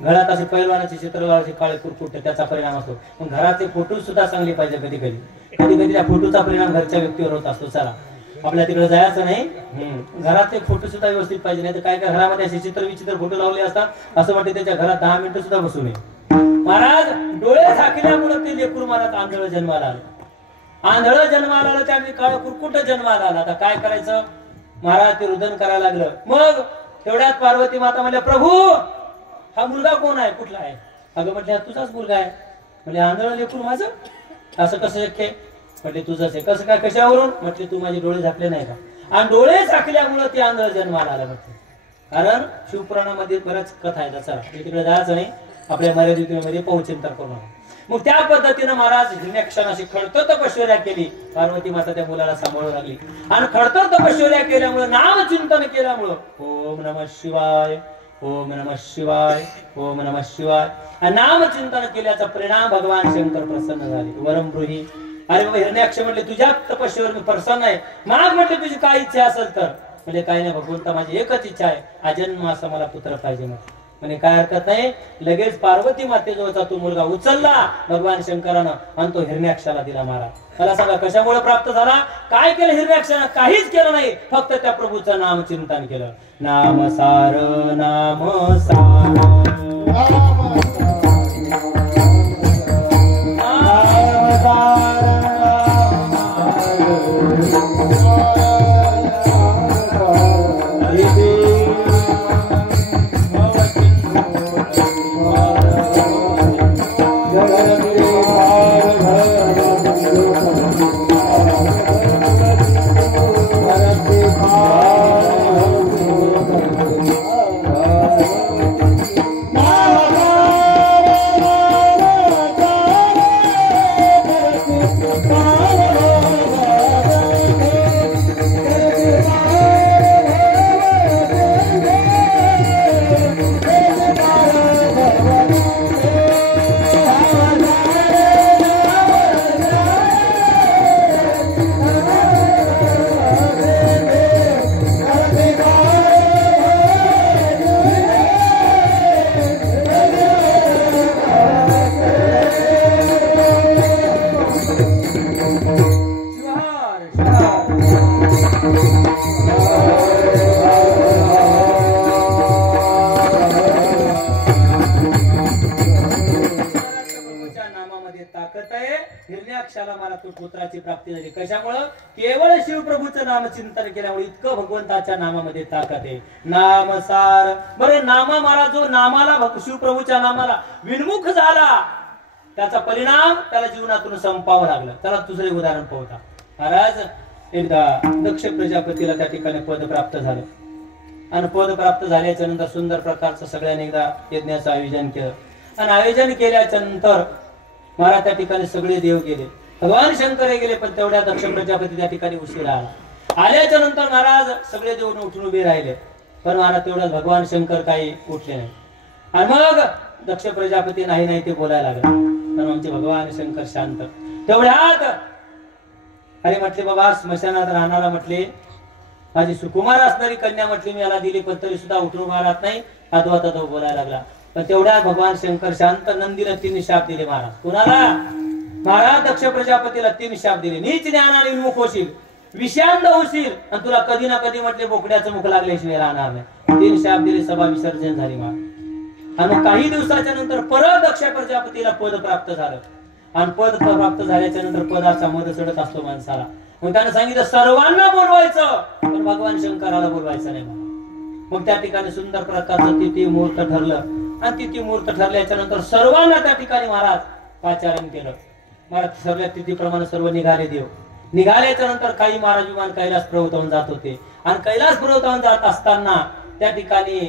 घरात असे पैलवानाचे चित्र लावायचे काळे कुरकुट, त्याचा परिणाम असतो. पण घरातले फोटो सुद्धा चांगले पाहिजे. कधी कधी कधी कधी त्या फोटोचा परिणाम घरच्या व्यक्तीवर होत असतो. चला आपल्या तिकडे जायचं नाही, घरातले फोटो सुद्धा व्यवस्थित पाहिजे. नाही तर काय काय घरामध्ये असे चित्र विचित्र फोटो लावले असतात, असं वाटते त्याच्या घरात 10 मिनिटं सुद्धा बसू नये. महाराज डोळे झाकल्यामुळे ते लेकरू महाराज आंधळ जन्माला आलं, आंधळ जन्माला आलं, त्याने काळ कुरकुट जन्माला आला. आता काय करायचं, महाराज ते रुदन करायला लागलं. मग तेवढ्यात पार्वती माता म्हणल्या, प्रभू हा मुलगा कोण आहे, कुठला आहे? अगं म्हटलं तुझाच मुलगा आहे. म्हणजे आंधळ लेकरू माझं, असं कसं शक्य आहे? म्हटले तुझंच आहे. कसं काय, कशावरून? म्हटले तू माझे डोळे झाकले नाही का, आणि डोळे झाकल्यामुळे ते आंधळ जन्माला आलं. म्हटलं कारण शिवपुराणामध्ये बऱ्याच कथा आहेत. चला तिकडे जायचं नाही, आपल्या मर्यादितीमध्ये पाहूचिंतन करू नका. मग त्या पद्धतीनं महाराज हिरण्याक्षणाशी खडतर तपश्चर्या केली. पार्वती माता त्या मुलाला सांभाळू लागली, आणि खडतर तपश्चर्या केल्यामुळे, नाम चिंतन केल्यामुळं, ओम नमः शिवाय, ओम नमः शिवाय, ओम नमः शिवाय, नाम चिंतन केल्याचा परिणाम भगवान शंकर प्रसन्न झाले. वरम ब्रूही, अरे बाबा हिरण्याक्ष म्हटले तुझ्या तपस्येवर मी प्रसन्न आहे, माग म्हटले तुझी काय इच्छा असेल तर. म्हणजे काही नाही भगवंता माझी एकच इच्छा आहे, अजन्म असा मला पुत्र पाहिजे. म्हणजे काय हरकत नाही. लगेच पार्वती मातेजवळचा तो मुलगा उचलला भगवान शंकरानं, आणि तो हिरण्याक्षाला दिला. महाराज मला सांगा कशामुळे प्राप्त झाला, काय केलं हिरण्याक्षानं? काहीच केलं नाही, फक्त त्या प्रभूचं नाम चिंतन केलं. नाम सार, नाम सार, कशामुळं? केवळ शिवप्रभूचं नाम चिंतन केल्यामुळे. इतकं भगवंताच्या नामामध्ये ताकद आहे. नाम सार. बरं नामा मला जो नामाला शिवप्रभूच्या नामाला विनमुख झाला, त्याचा परिणाम त्याला जीवनातून संपावं लागलं. त्याला दुसरे उदाहरण पाहता. महाराज एकदा दक्ष प्रजापतीला त्या ठिकाणी पद प्राप्त झालं, आणि पद प्राप्त झाल्याच्या नंतर सुंदर प्रकारचं सगळ्यांनी एकदा यज्ञाचं आयोजन केलं, आणि आयोजन केल्याच्या नंतर महाराज त्या ठिकाणी सगळे देव गेले, भगवान शंकर गेले, पण तेवढ्या दक्ष प्रजापती त्या ठिकाणी उशिरा आला. आल्याच्या नंतर महाराज सगळे देव उठून उभे राहिले, पण महाराज तेवढ्यात भगवान शंकर काही उठले नाही. आणि मग दक्ष प्रजापती नाही नाही ते बोलायला लागला, पण आमचे भगवान शंकर शांत. तेवढ्यात अरे म्हटले बाबा स्मशानात राहणारा म्हटले माझी सुकुमार असणारी कन्या म्हटली मी याला दिली, पण तरी सुद्धा उठून उभा राहत नाही, अद्वैत तो बोलायला लागला. पण तेवढ्यात भगवान शंकर शांत. नंदीला 3 शाप दिले महाराज. कुणाला? महाराज दक्ष प्रजापतीला 3 शाप दिले. नीच ज्ञानाने विमुख होशील, विषांत होशील आणि तुला कधी ना कधी म्हटले बोकड्याचं मुख लागल्याशिवाय राहणार नाही. 3 शाप दिले, सभा विसर्जन झाली मा. आणि मग काही दिवसाच्या नंतर परत दक्ष प्रजापतीला पद प्राप्त झालं. आणि पद प्राप्त झाल्याच्या नंतर पदाचा मध चढत असतो माणसाला. मग त्याने सांगितलं सर्वांना बोलवायचं पण भगवान शंकराला बोलवायचं नाही. मग त्या ठिकाणी सुंदर प्रकारचं तिथी मुहूर्त ठरलं. आणि तिथी मुहूर्त ठरल्याच्या नंतर सर्वांना त्या ठिकाणी महाराज पाचारण केलं. महाराज ठरल्या तिथीप्रमाणे सर्व निघाले. देव निघाल्याच्या नंतर काही महाराज विमान कैलास पर्वतावरून जात होते. आणि कैलास पर्वतावरून जात असताना त्या ठिकाणी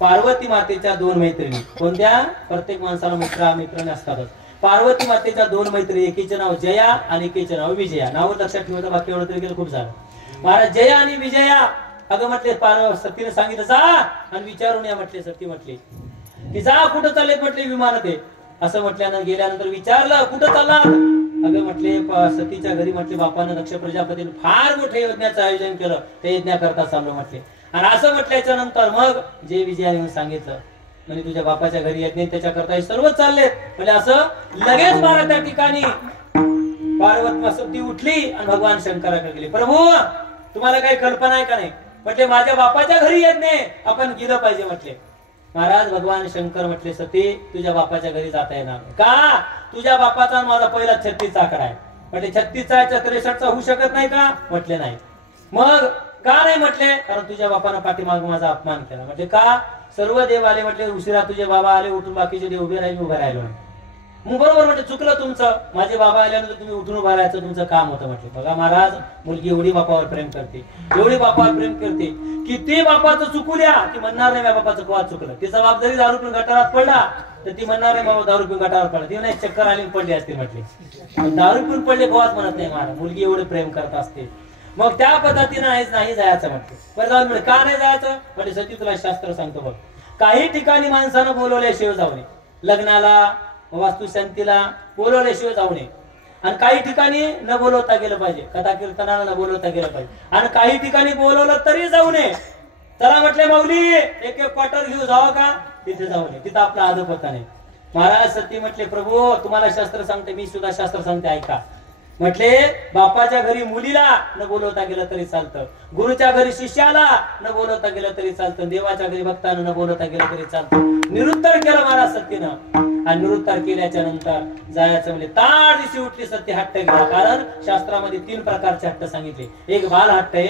पार्वती मातेच्या 2 मैत्रिणी. कोणत्या? प्रत्येक माणसाला मित्र असतातच. पार्वती मातेच्या 2 मैत्रिणी, एकीचे नाव जया आणि एकीचे नाव विजया. नाव लक्षात ठेवायचं, बाकी एवढं तरी गेलं खूप झालं. महाराज जया आणि विजया अगं म्हटले सतीने सांगितलं जा आणि विचारून या म्हटले. सती म्हटली की जा, कुठं चालले म्हटले, विमानात आहे असं म्हटल्यानंतर गेल्यानंतर विचारलं कुठं चाललात? अगं म्हटले सतीच्या घरी म्हटले बापानं दक्ष प्रजापतीने फार मोठे यज्ञाचं आयोजन केलं, ते यज्ञा करता चाललो म्हटले. आणि असं म्हटल्याच्या नंतर मग जे विजयाने येऊन सांगितलं म्हणजे तुझ्या बापाच्या घरी यज्ञ त्याच्या करता सर्व चालले म्हणजे असं लगेच मारा. त्या ठिकाणी पार्वती सती उठली आणि भगवान शंकराकडे गेली. प्रभू तुम्हाला काही कल्पना आहे का नाही? म्हटले माझ्या बापाच्या घरी यज्ञ आपण गेलं पाहिजे म्हटले. महाराज भगवान शंकर म्हटले सती तुझ्या बापाच्या घरी जाता येणार का? तुझ्या बापाचा माझा पहिला 36 आकडा आहे. म्हटले 36चा 63चा होऊ शकत नाही का? म्हटले नाही. मग का नाही म्हटले? कारण तुझ्या बापानं पाठीमाग माझा अपमान केला. म्हटले का? सर्व देव आले म्हटले उशिरा, तुझे बाबा आले उठून, बाकीचे देव उभे राहिले, उभे राहिलो. मग बरोबर म्हटले चुकलं तुमचं, माझे बाबा आल्यानंतर तुम्ही उठून उभा राहायचं तुमचं काम होतं म्हटले. बघा महाराज मुलगी एवढी बापावर प्रेम करते, एवढी बापावर प्रेम करते की ती बापाचं चुकू द्या ती म्हणणार नाही माझ्या बापाचं कवा चुकलं. तिचा बाप जरी दारू पिऊन गटारात पडला तर ती म्हणणार नाही बाबा दारू पिऊन गटारात पडला, ती नाही चक्कर आली पडली असते म्हटले. दारू पिऊन पडले कवाच म्हणत नाही महाराज, मुलगी एवढे प्रेम करत असते. मग त्या पद्धतीनं नाही जायचं म्हटलं. बरं जाऊन म्हणे का नाही जायचं? म्हणजे सती तुला शास्त्र सांगतो बघ. काही ठिकाणी माणसानं बोलवल्याशिवाय जाऊ नये, लग्नाला वास्तुशांतीला बोलवल्याशिवाय जाऊ नये. आणि काही ठिकाणी न बोलवता गेलं पाहिजे, कथा कीर्तनाला न बोलवता गेलं पाहिजे. आणि काही ठिकाणी बोलवलं तरी जाऊ नये. चला म्हटले माऊली एक क्वार्टर घेऊ जावं का? तिथे जाऊ नये, तिथं आपला आदप होता नाही. महाराज सती म्हटले प्रभू तुम्हाला शास्त्र सांगते, मी सुद्धा शास्त्र सांगते ऐका. म्हटले बापाच्या घरी मुलीला न बोलवता गेलं तरी चालतं, गुरुच्या घरी शिष्याला न बोलवता गेलं तरी चालतं, देवाच्या घरी भक्तानं न बोलवता गेलं तरी चालतं. निरुत्तर केलं महाराज सतीनं. आणि निरुत्तर केल्याच्या नंतर जायचं म्हणजे ताड दिवशी उठली सती हट्ट गेला. कारण शास्त्रामध्ये 3 प्रकारचे हट्ट सांगितले. एक बाल हट्ट आहे,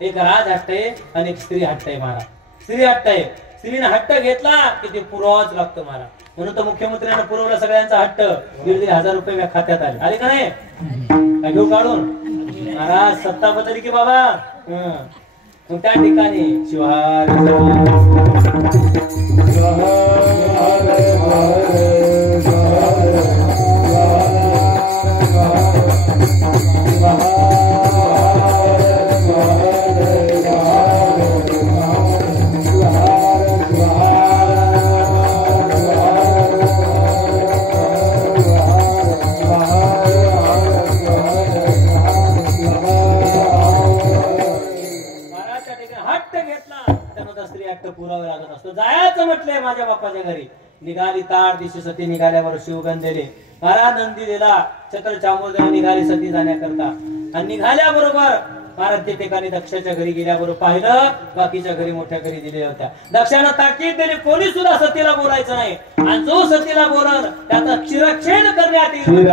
एक राज हट्ट आहे आणि एक स्त्री हट्ट आहे महाराज. स्त्री हट्ट आहे, स्त्रीने हट्ट घेतला की ते पुरावाच लागतं महाराज. म्हणून तर मुख्यमंत्र्यांना पुरवला सगळ्यांचा हट्ट. 1,500 रुपये खात्यात आले. आले का नाही? घेऊ काढून महाराज सत्ता बदलली की बाबा. मग त्या ठिकाणी शिवार पुरावे लागत असतो. जायचं म्हटलंय माझ्या बापाच्या घरी. निघाली ताड दिवशी सती निघाल्यावर शिवगण दिले महाराज नंदी दिला छत्र चामोदर निघाली सती जाण्याकरता. आणि निघाल्या बरोबर महाराज त्या ठिकाणी दक्षाच्या घरी गेल्याबरोबर पाहिलं बाकीच्या घरी मोठ्या घरी दिलेल्या होत्या. दक्षानं ताकीद दिली कोणी सुद्धा सतीला बोलायचं नाही. आणि जो सतीला बोलल त्याचा शिरच्छेद करण्यात येईल.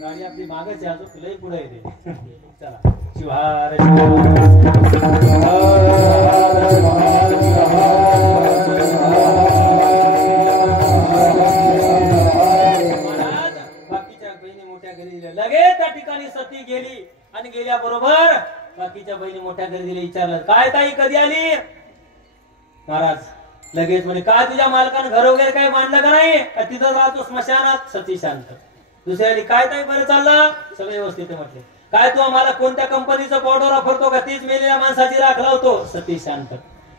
गाडी आपली मागच आहे, अजून तुलाही पुढे येते. चला शिवार बाकीच्या बहिणी मोठ्या घरी दिल्या. लगेच त्या ठिकाणी सती गेली आणि गेल्या बरोबर बाकीच्या बहिणी मोठ्या घरी दिले. विचारलं काय ताई कधी आली? महाराज लगेच म्हणे काय तुझ्या मालकानं घर वगैरे काय मांडलं का नाही? तिथं राहतो स्मशानात. सती शांत. दुसऱ्या काय ताई बरं चाललं? सगळे व्यवस्थित म्हटले. काय तू आम्हाला कोणत्या कंपनीचं पावडर वापरतो का? तीच मेलेल्या माणसाची राख लावतो. सती शांत.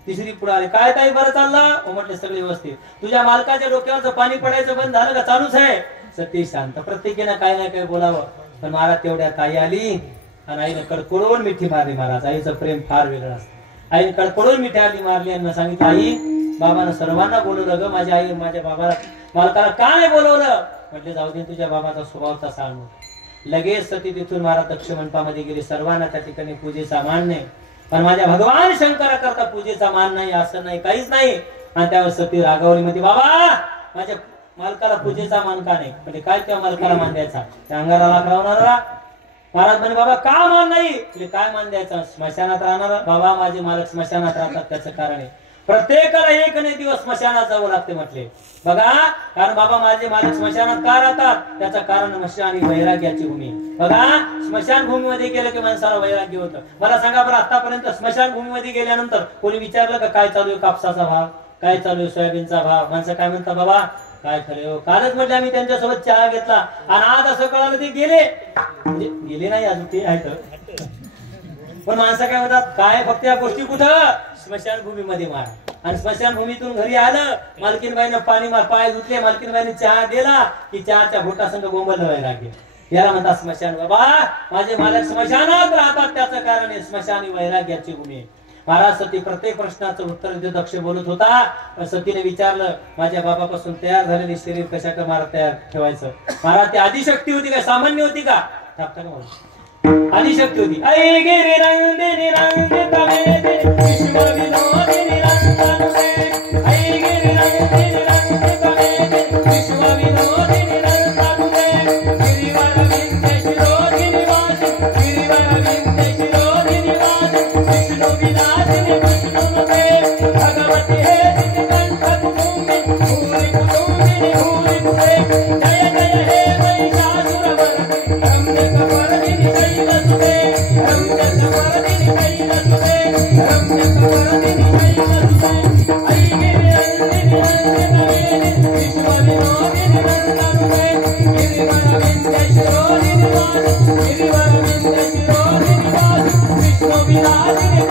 तिसरी पुढे आले काय ताई बरं चाललं? म्हटले सगळे व्यवस्थित. तुझ्या मालकाच्या डोक्यावरचं पाणी पडायचं बंद झालं का? चालूच आहे. सती शांत. प्रत्येकीनं काय ना काय बोलावं, पण महाराज तेवढ्यात आई आली आणि आईने कडकडून मिठी मारली. महाराज आईचं प्रेम फार वेगळं असतं. आईने कडकडून मिठी आली मारली आणि सांगितलं, आई बाबानं सर्वांना बोलवलं ग, माझ्या आई माझ्या बाबाला मालकाला का नाही बोलवलं? म्हटले जाऊ दे, तुझ्या बाबाचा स्वभाव तसा आणू. लगेच सती तिथून महाराज दक्ष मंडपामध्ये गेली. सर्वांना त्या ठिकाणी पूजेचा मान नाही, पण माझ्या भगवान शंकरा करता पूजेचा मान नाही असं नाही, काहीच नाही. आणि त्यावर सती रागावली, मध्ये बाबा माझ्या मालकाला पूजेचा मान का नाही? म्हणजे काय त्या मालकाला मान द्यायचा? त्या अंगाराला लावणारा महाराज म्हणे, बाबा का मान नाही? म्हणजे काय मान द्यायचा? स्मशानात राहणारा बाबा, माझे मालक स्मशानात राहतात त्याचं कारण आहे. प्रत्येकाला एक नाही दिवस स्मशानात जावं लागते म्हटले. बघा, कारण बाबा माझे मालक स्मशानात का राहतात? त्याचं कारण स्मशान ही वैराग्याची भूमी. बघा, स्मशान भूमीमध्ये गेलं की माणसाला वैराग्य होतं. मला सांगा बरं, आतापर्यंत स्मशान भूमीमध्ये गेल्यानंतर कोणी विचारलं का काय चालू आहे? कापसाचा भाव काय चालू आहे? सोयाबीनचा भाव? माणसं काय म्हणतात, बाबा काय खरे हो, कालच म्हटलं आम्ही त्यांच्यासोबत चहा घेतला आणि आज असं कळालं ते गेले. म्हणजे गेले नाही अजून, ते आहेत. पण माणसं काय म्हणतात, काय फक्त या गोष्टी कुठं? स्मशानभूमीमध्ये मार. आणि स्मशानभूमीतून घरी आलं, मालकीनबाईनं पाणी पाय धुतले, मालकीनबाईने चहा दिला की चहाच्या घोटासंग बोंबल वैराग्य. याला म्हणतात स्मशान. बाबा माझे मालक स्मशानात राहतात त्याचं कारण आहे स्मशान ही वैराग्याची भूमी. महाराज सती प्रत्येक प्रश्नाचं उत्तर देत दक्ष बोलत होता. पण सतीने विचारलं, माझ्या बाबापासून तयार झालेले शरीर कशा मारा तयार ठेवायचं? महाराज ती आदिशक्ती होती का? सामान्य होती का? आदिशक्ती होती. ऐ गिरी रंदिनी रंदितमेदिनी विश्वविनोदिनी रंगनुते. ऐ गिरी रंदिनी रंदितमेदिनी विश्वविनोदिनी रंगनुते. गिरिवर विंध्य शिरोधिनी वासी, गिरिवर विंध्य शिरोधिनी वासी, विष्णु विलासिनी विष्णुनुते. भगवती हे सिद्धिकंठ कुटुंबिनी भूरि कुटुंबिनी भूरि कुटे. जय जय हे महिषासुरमर्दिनी रम्यकपर्दिनी शैलसुते. रम्यकपर्दिनी शैलसुते. रम्यकपर्दिनी शैलसुते. ऐ गिरिरंदिनी रंदितमेदिनी विश्वविनोदिनी रंगनुते.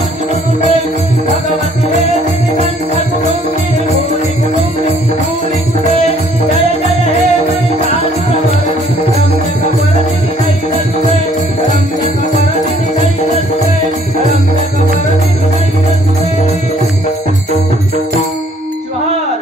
गिरिवर विंध्य शिरोधिनी वासी, गिरिवर विंध्य शिरोधिनी वासी, विष्णु विलासिनी विष्णुनुते. भगवती हे सिद्धिकंठ कुटुंबिनी भूरि कुटुंबिनी भूरि कुटे. जय जय हे महिषासुरमर्दिनी रम्यकपर्दिनी शैलसुते. रम्यकपर्दिनी शैलसुते. रम्यकपर्दिनी शैलसुते. जोहार.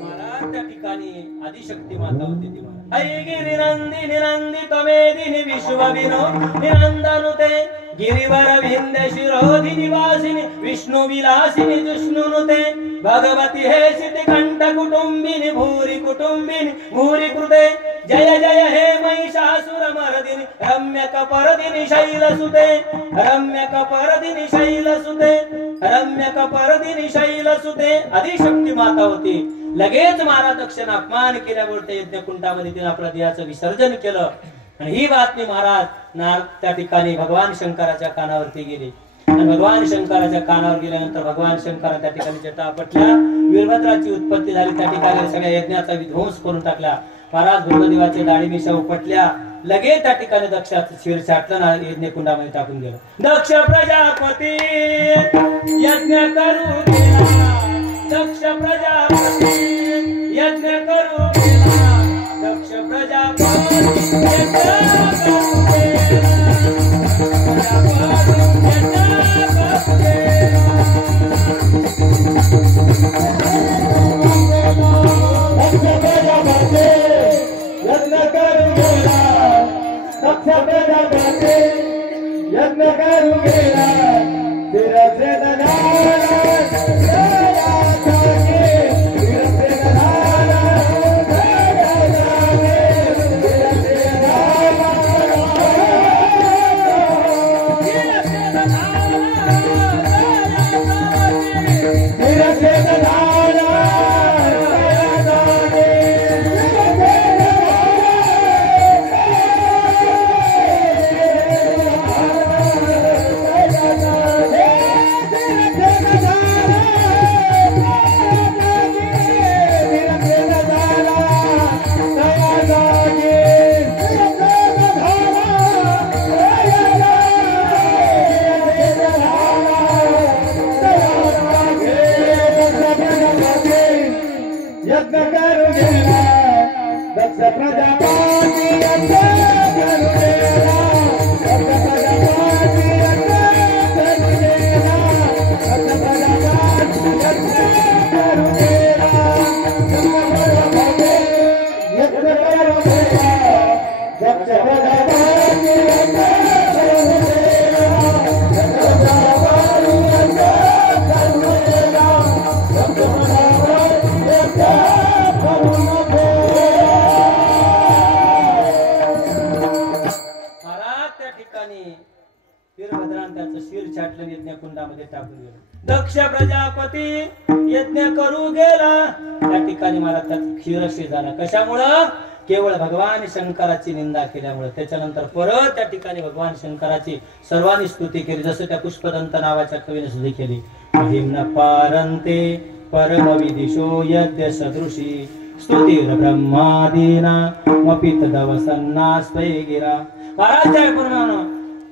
महाराज त्या ठिकाणी आदिशक्ती माता होती ती. महाराज ऐ गिरी नंदिनी नंदितमेदिनी विश्वविनोदिनी नंदनुते. गिरिवर विंध्य शिरोधिनी वासिनी विष्णु विलासिनी जिष्णुनुते. भगवती हे सिद्धिकंठ कुटुंबिनी भूरि कुटुंबिनी भूरि कृते. जय जय हे महिषासुरमर्दिनी रम्यकपर्दिनी शैलसुते. रम्यकपर्दिनी शैलसुते. रम्यकपर्दिनी शैलसुते. आदिशक्ती माता होती. लगेच महाराज दक्षिण अपमान केल्यावर त्या यज्ञकुंडामध्ये तिने आपल्या देहाचं विसर्जन केलं. आणि ही बातमी महाराज त्या ठिकाणी भगवान शंकराच्या कानावरती गेली. आणि भगवान शंकराच्या कानावर गेल्यानंतर भगवान शंकरा त्या ठिकाणी जटा आपटल्या. वीरभद्राची उत्पत्ती झाली. त्या ठिकाणी सगळ्या यज्ञाचा विध्वंस करून टाकला. महाराज भूदेवाचे दाढी मिशा उपटल्या. लगेच त्या ठिकाणी दक्षाचं शिर छाटलं ना यज्ञकुंडामध्ये टाकून गेलं. दक्ष प्रजापती यज्ञ करू गेला. दक्ष प्रजापती यज्ञ करू गेला. दक्ष प्रजापती यज्ञ करू गेला. यज्ञ करू गेला. फिरसे यज्ञ करू गेला दक्ष प्रजापती यज्ञ करू गेला दक्ष प्रजापती यज्ञ करू गेला दक्ष प्रजापती यज्ञ करू गेला यज्ञ करू गेला दक्ष प्रजापती यज्ञ करू गेला दक्ष प्रजापती यज्ञ करू गेला दक्ष प्रजापती यज्ञ करू महाराज त्या ठिकाणी वीरभद्राने त्याचं शिर छाटलं यज्ञ कुंडामध्ये टाकून गेलं. दक्ष प्रजापती यज्ञ करू गेला. त्या ठिकाणी महाराज त्यात क्षीरशी झाला. कशामुळं? केवळ भगवान शंकराची निंदा केल्यामुळे. त्याच्यानंतर परत त्या ठिकाणी भगवान शंकराची सर्वांनी स्तुती केली, जसं त्या पुष्पदंत नावाच्या कवीने सुद्धा केली. महिम्न पारंते परमविदिशो यज्ञ सदृशी स्तुतीर ब्रह्मादीना मपित दवसन्नास्त्वयि गिरा. महाराज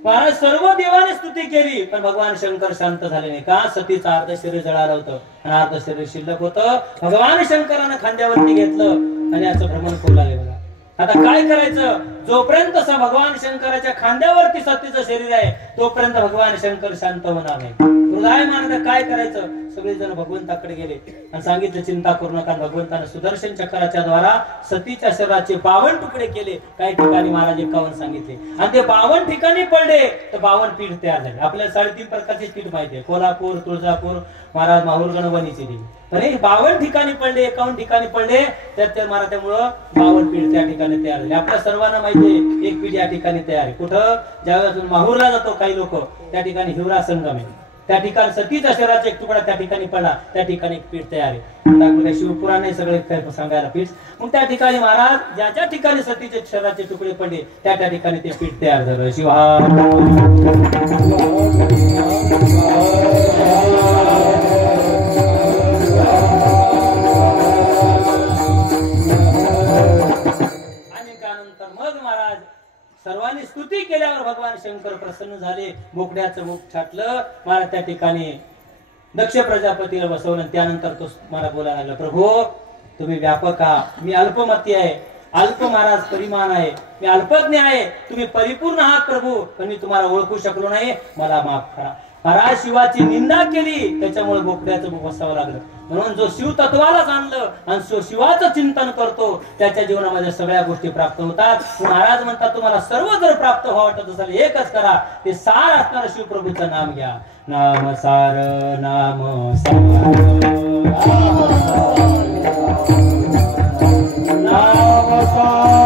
महाराज सर्व देवाने स्तुती केली, पण भगवान शंकर शांत झाले नाही. का? सतीचं अर्ध शरीर जळालं होतं आणि अर्ध शरीर शिल्लक होतं. भगवान शंकरानं खांद्यावरती घेतलं आणि याचं भ्रमण करू लागले. बघा आता काय करायचं? जोपर्यंत भगवान शंकराच्या खांद्यावरती सतीचं शरीर आहे तोपर्यंत भगवान शंकर शांत होणार नाही. हृदय मानत काय करायचं? सगळेजण भगवंताकडे गेले आणि सांगितलं चिंता करू नका. भगवंताने सुदर्शन चक्राच्या द्वारा सतीच्या शरीराचे 52 तुकडे केले. काही ठिकाणी महाराज 51 सांगितले आणि ते 52 ठिकाणी पडले तर 52 पीठ तयार झाले. आपल्याला 3.5 प्रकारचे पीठ माहिती आहे, कोल्हापूर, तुळजापूर, महाराज माहूर, गणवणीची देवी. पण हे 52 ठिकाणी पडले, 51 ठिकाणी पडले, त्यात महाराज त्यामुळं 52 पीठ त्या ठिकाणी तयार झाले. आपल्या सर्वांना माहिती आहे एक पीठ या ठिकाणी तयार आहे. कुठं? ज्यावेळेस माहूरला जातो काही लोक, त्या ठिकाणी हिवरा संगम आहे. त्या ठिकाणी सतीच्या शरीराचा एक तुकडा त्या ठिकाणी पडला, त्या ठिकाणी एक पीठ तयार आहे. शिवपुराणे सगळे सांगायला पीठ. मग त्या ठिकाणी महाराज ज्या ज्या ठिकाणी सतीचे शरीराचे तुकडे पडले त्या त्या ठिकाणी ते पीठ तयार झालं. शिवा सर्वांनी स्तुती केल्यावर भगवान शंकर प्रसन्न झाले. बोकड्याचं मुख छाटलं. महाराज त्या ठिकाणी दक्ष प्रजापतीला बसवलं. त्यानंतर तो मला बोलायला लागला, प्रभू तुम्ही व्यापक आहात, मी अल्पमती आहे, अल्प महाराज परिमाण आहे, मी अल्पज्ञ आहे, तुम्ही परिपूर्ण आहात प्रभू, पण मी तुम्हाला ओळखू शकलो नाही, मला माफ करा. महाराज शिवाची निंदा केली, त्याच्यामुळे बोकड्याचं मुख बसावं लागलं. म्हणून जो शिव तत्वाला जाणलं आणि जो शिवाचं चिंतन करतो त्याच्या जीवनामध्ये सगळ्या गोष्टी प्राप्त होतात. महाराज म्हणतात तुम्हाला सर्व जर प्राप्त व्हावं वाटत असेल एकच करा, ते सार असणारं शिवप्रभूचं नाम घ्या. नाम सार, नाम सार, नाम सार.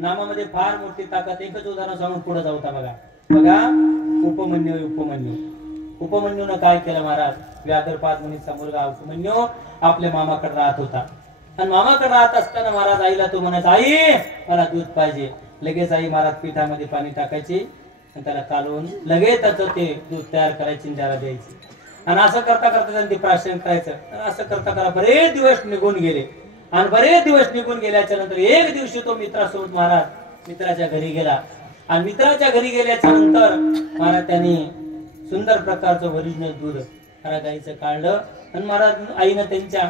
नामामध्ये फार मोठी ताकद. एकच उदाहरण सांगून पुढे जाऊ. बघा बघा उपमन्यूनं काय केलं महाराज? व्याघ्रपाद मुनीचा मुलगा उपमन्यू आपल्या मामाकडे राहत होता आणि मामाकडे राहत असताना महाराज आईला तो म्हणायचा, आई मला दूध पाहिजे. लगेच आई महाराज पिठामध्ये पाणी टाकायची आणि त्याला कालवून लगेच त्याचं ते दूध तयार करायची आणि त्याला द्यायची. आणि असं करता करता त्यांनी प्राशन करायचं. असं करता करता बरेच दिवस निघून गेले आणि बरेच दिवस निघून गेल्याच्या नंतर एक दिवशी तो मित्रासोबत महाराज मित्राच्या घरी गेला आणि मित्राच्या घरी गेल्याच्या नंतर महाराज त्यांनी सुंदर प्रकारचं ओरिजिनल दूध महाराज गाईचं काढलं आणि महाराज आईनं त्यांच्या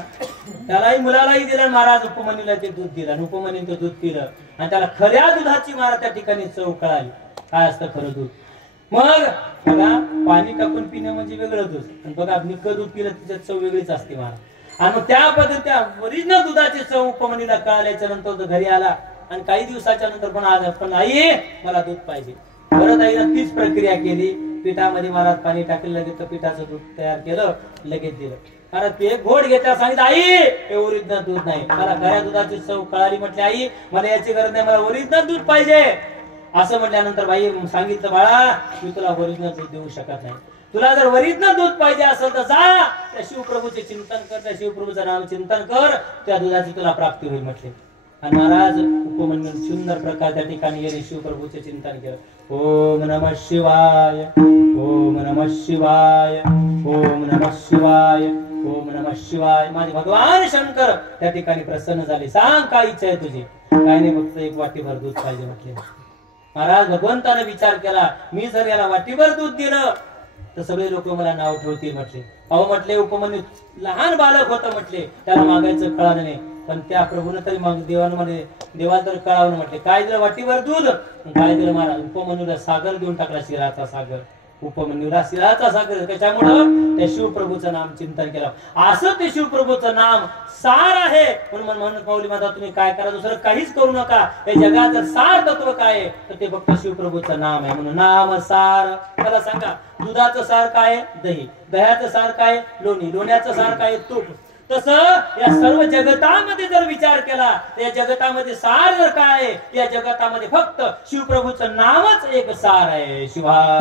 त्यालाही मुलालाही दिलं आणि महाराज उपमन्यूला ते दूध दिलं आणि उपमन्यूने ते दूध पिलं आणि त्याला खऱ्या दुधाची महाराज त्या ठिकाणी चव कळाली काय असतं खरं दूध. मग बघा पाणी टाकून पिणं म्हणजे वेगळं दूध आणि बघा निक्क दूध पिलं त्याच्यात चव वेगळीच असते महाराज. आणि मग त्या पद्धती ओरिजिनल दुधाची चव उपमन्यूला कळाल्याच्या नंतर तो घरी आला आणि काही दिवसाच्या नंतर पण आई मला दूध पाहिजे. परत आईनं तीच प्रक्रिया केली. पिठामध्ये महाराज पाणी टाकलं लगेच पिठाचं दूध तयार केलं लगेच दिलं. महाराज ते एक घोट घेतला सांगितलं आई हे ओरिजिनल दूध नाही मला खऱ्या दुधाची चव कळाली. म्हटली आई मला याची गरज नाही मला ओरिजिनल दूध पाहिजे. असं म्हटल्यानंतर बाई सांगितलं बाळा मी तुला ओरिजिनल दूध देऊ शकत नाही. तुला जर ओरिजिनल दूध पाहिजे असेल तर जा त्या शिवप्रभूचे चिंतन कर त्या शिवप्रभूचं नाम चिंतन कर त्या दुधाची तुला प्राप्ती होईल म्हटले. आणि महाराज उपमन्यू सुंदर प्रकार त्या ठिकाणी गेले शिवप्रभूचे चिंतन केलं. ओम नमः शिवाय ओम नमः शिवाय ओम नमः शिवाय ओम नमः शिवाय. माझे भगवान शंकर त्या ठिकाणी प्रसन्न झाले. सांग काय इच्छा आहे तुझी. काय नाही फक्त एक वाटीभर दूध पाहिजे म्हटले. महाराज भगवंताने विचार केला मी जर याला वाटीभर दूध दिलं तर सगळे लोक मला नाव ठेवतील म्हटले. अहो म्हटले उपमन्यू लहान बालक होतं म्हटले त्याला मागायचं कळालं नाही पण त्या प्रभूने तरी मग देवाला तर कळावं म्हटले. काय दिलं वाटीभर दूध काय दिलं महाराज उपमन्यूला सागर देऊन टाकला शिराचा सागर. उपमन्यूला शिराचा सागर त्याच्यामुळं त्या शिवप्रभूचं नाम चिंतन केलं. असं ते शिवप्रभूचं नाम सार आहे म्हणून पावली माता तुम्ही काय करा दुसरं काहीच करू नका. हे जगाचं सार तत्व काय आहे तर ते फक्त शिवप्रभूचं नाम आहे म्हणून नाम सार. त्याला सांगा दुधाचं सार काय दही दह्याचं सार काय लोणी लोण्याचं सार काय तूप. तसं या सर्व जगतामध्ये जर विचार केला तर या जगतामध्ये सार जर काय या जगतामध्ये फक्त शिवप्रभूचं नामच एक सार आहे. शिवाय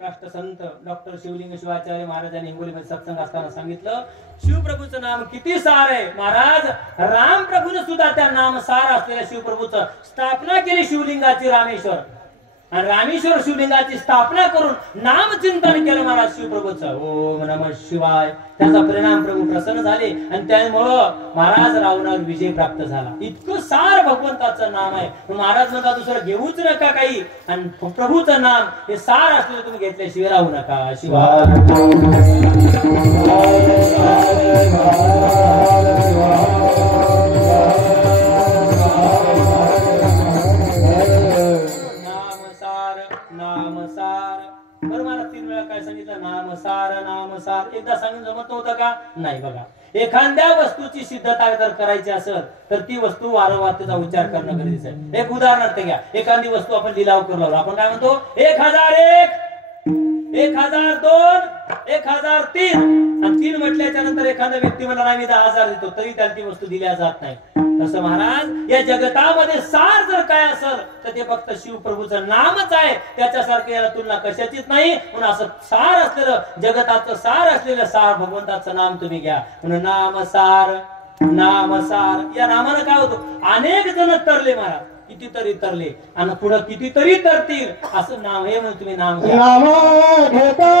राष्ट्रसंत डॉक्टर शिवलिंग शिवाचार्य महाराजांनी हिंगोलीमध्ये सत्संग असताना सांगितलं शिवप्रभूचं नाम किती सार आहे. महाराज राम प्रभूने सुद्धा त्या नाम सार असलेल्या शिवप्रभूचं स्थापना केली शिवलिंगाची रामेश्वर आणि रामेश्वर शिवलिंगाची स्थापना करून नाम चिंतन केलं महाराज शिवप्रभूचं. ओम नमः शिवाय. त्याचा परिणाम प्रभू प्रसन्न झाले आणि त्यामुळं महाराज रावणावर विजय प्राप्त झाला. इतकं सार भगवंताचं नाम आहे. महाराज म्हणता दुसरं घेऊच नका काही आणि प्रभूचं नाम हे सार असलेलं तुम्ही घेतल्याशिवाय राहू नका. शिवाय एकदा सांगून जमत नव्हतं का नाही. बघा एखाद्या वस्तूची सिद्धता जर करायची असेल तर ती वस्तू वारंवार त्याचा उच्चार करणं गरजेचं आहे. एक उदाहरणार्थ घ्या एखादी वस्तू आपण लिलाव करू आपण काय म्हणतो 1001 1002 1003 आणि 3 म्हटल्याच्या नंतर एखाद्या व्यक्ती मला नाही 10,000 देतो तरी त्याला ती वस्तू दिल्या जात नाही. तसं महाराज या जगतामध्ये सार जर काय असेल तर ते फक्त शिवप्रभूचं नामच आहे. त्याच्यासारखं याला तुलना कशाचीच नाही. म्हणून असं सार असलेलं जगताचं सार असलेलं सार भगवंताचं नाम तुम्ही घ्या म्हणून नाम सार नाम सार. या नामानं काय होतं अनेक जण तरले महाराज कितीतरी तरले आणि पुढे कितीतरी तरतील असं नाव हे म्हणून तुम्ही नाम घ्या. नाम घेता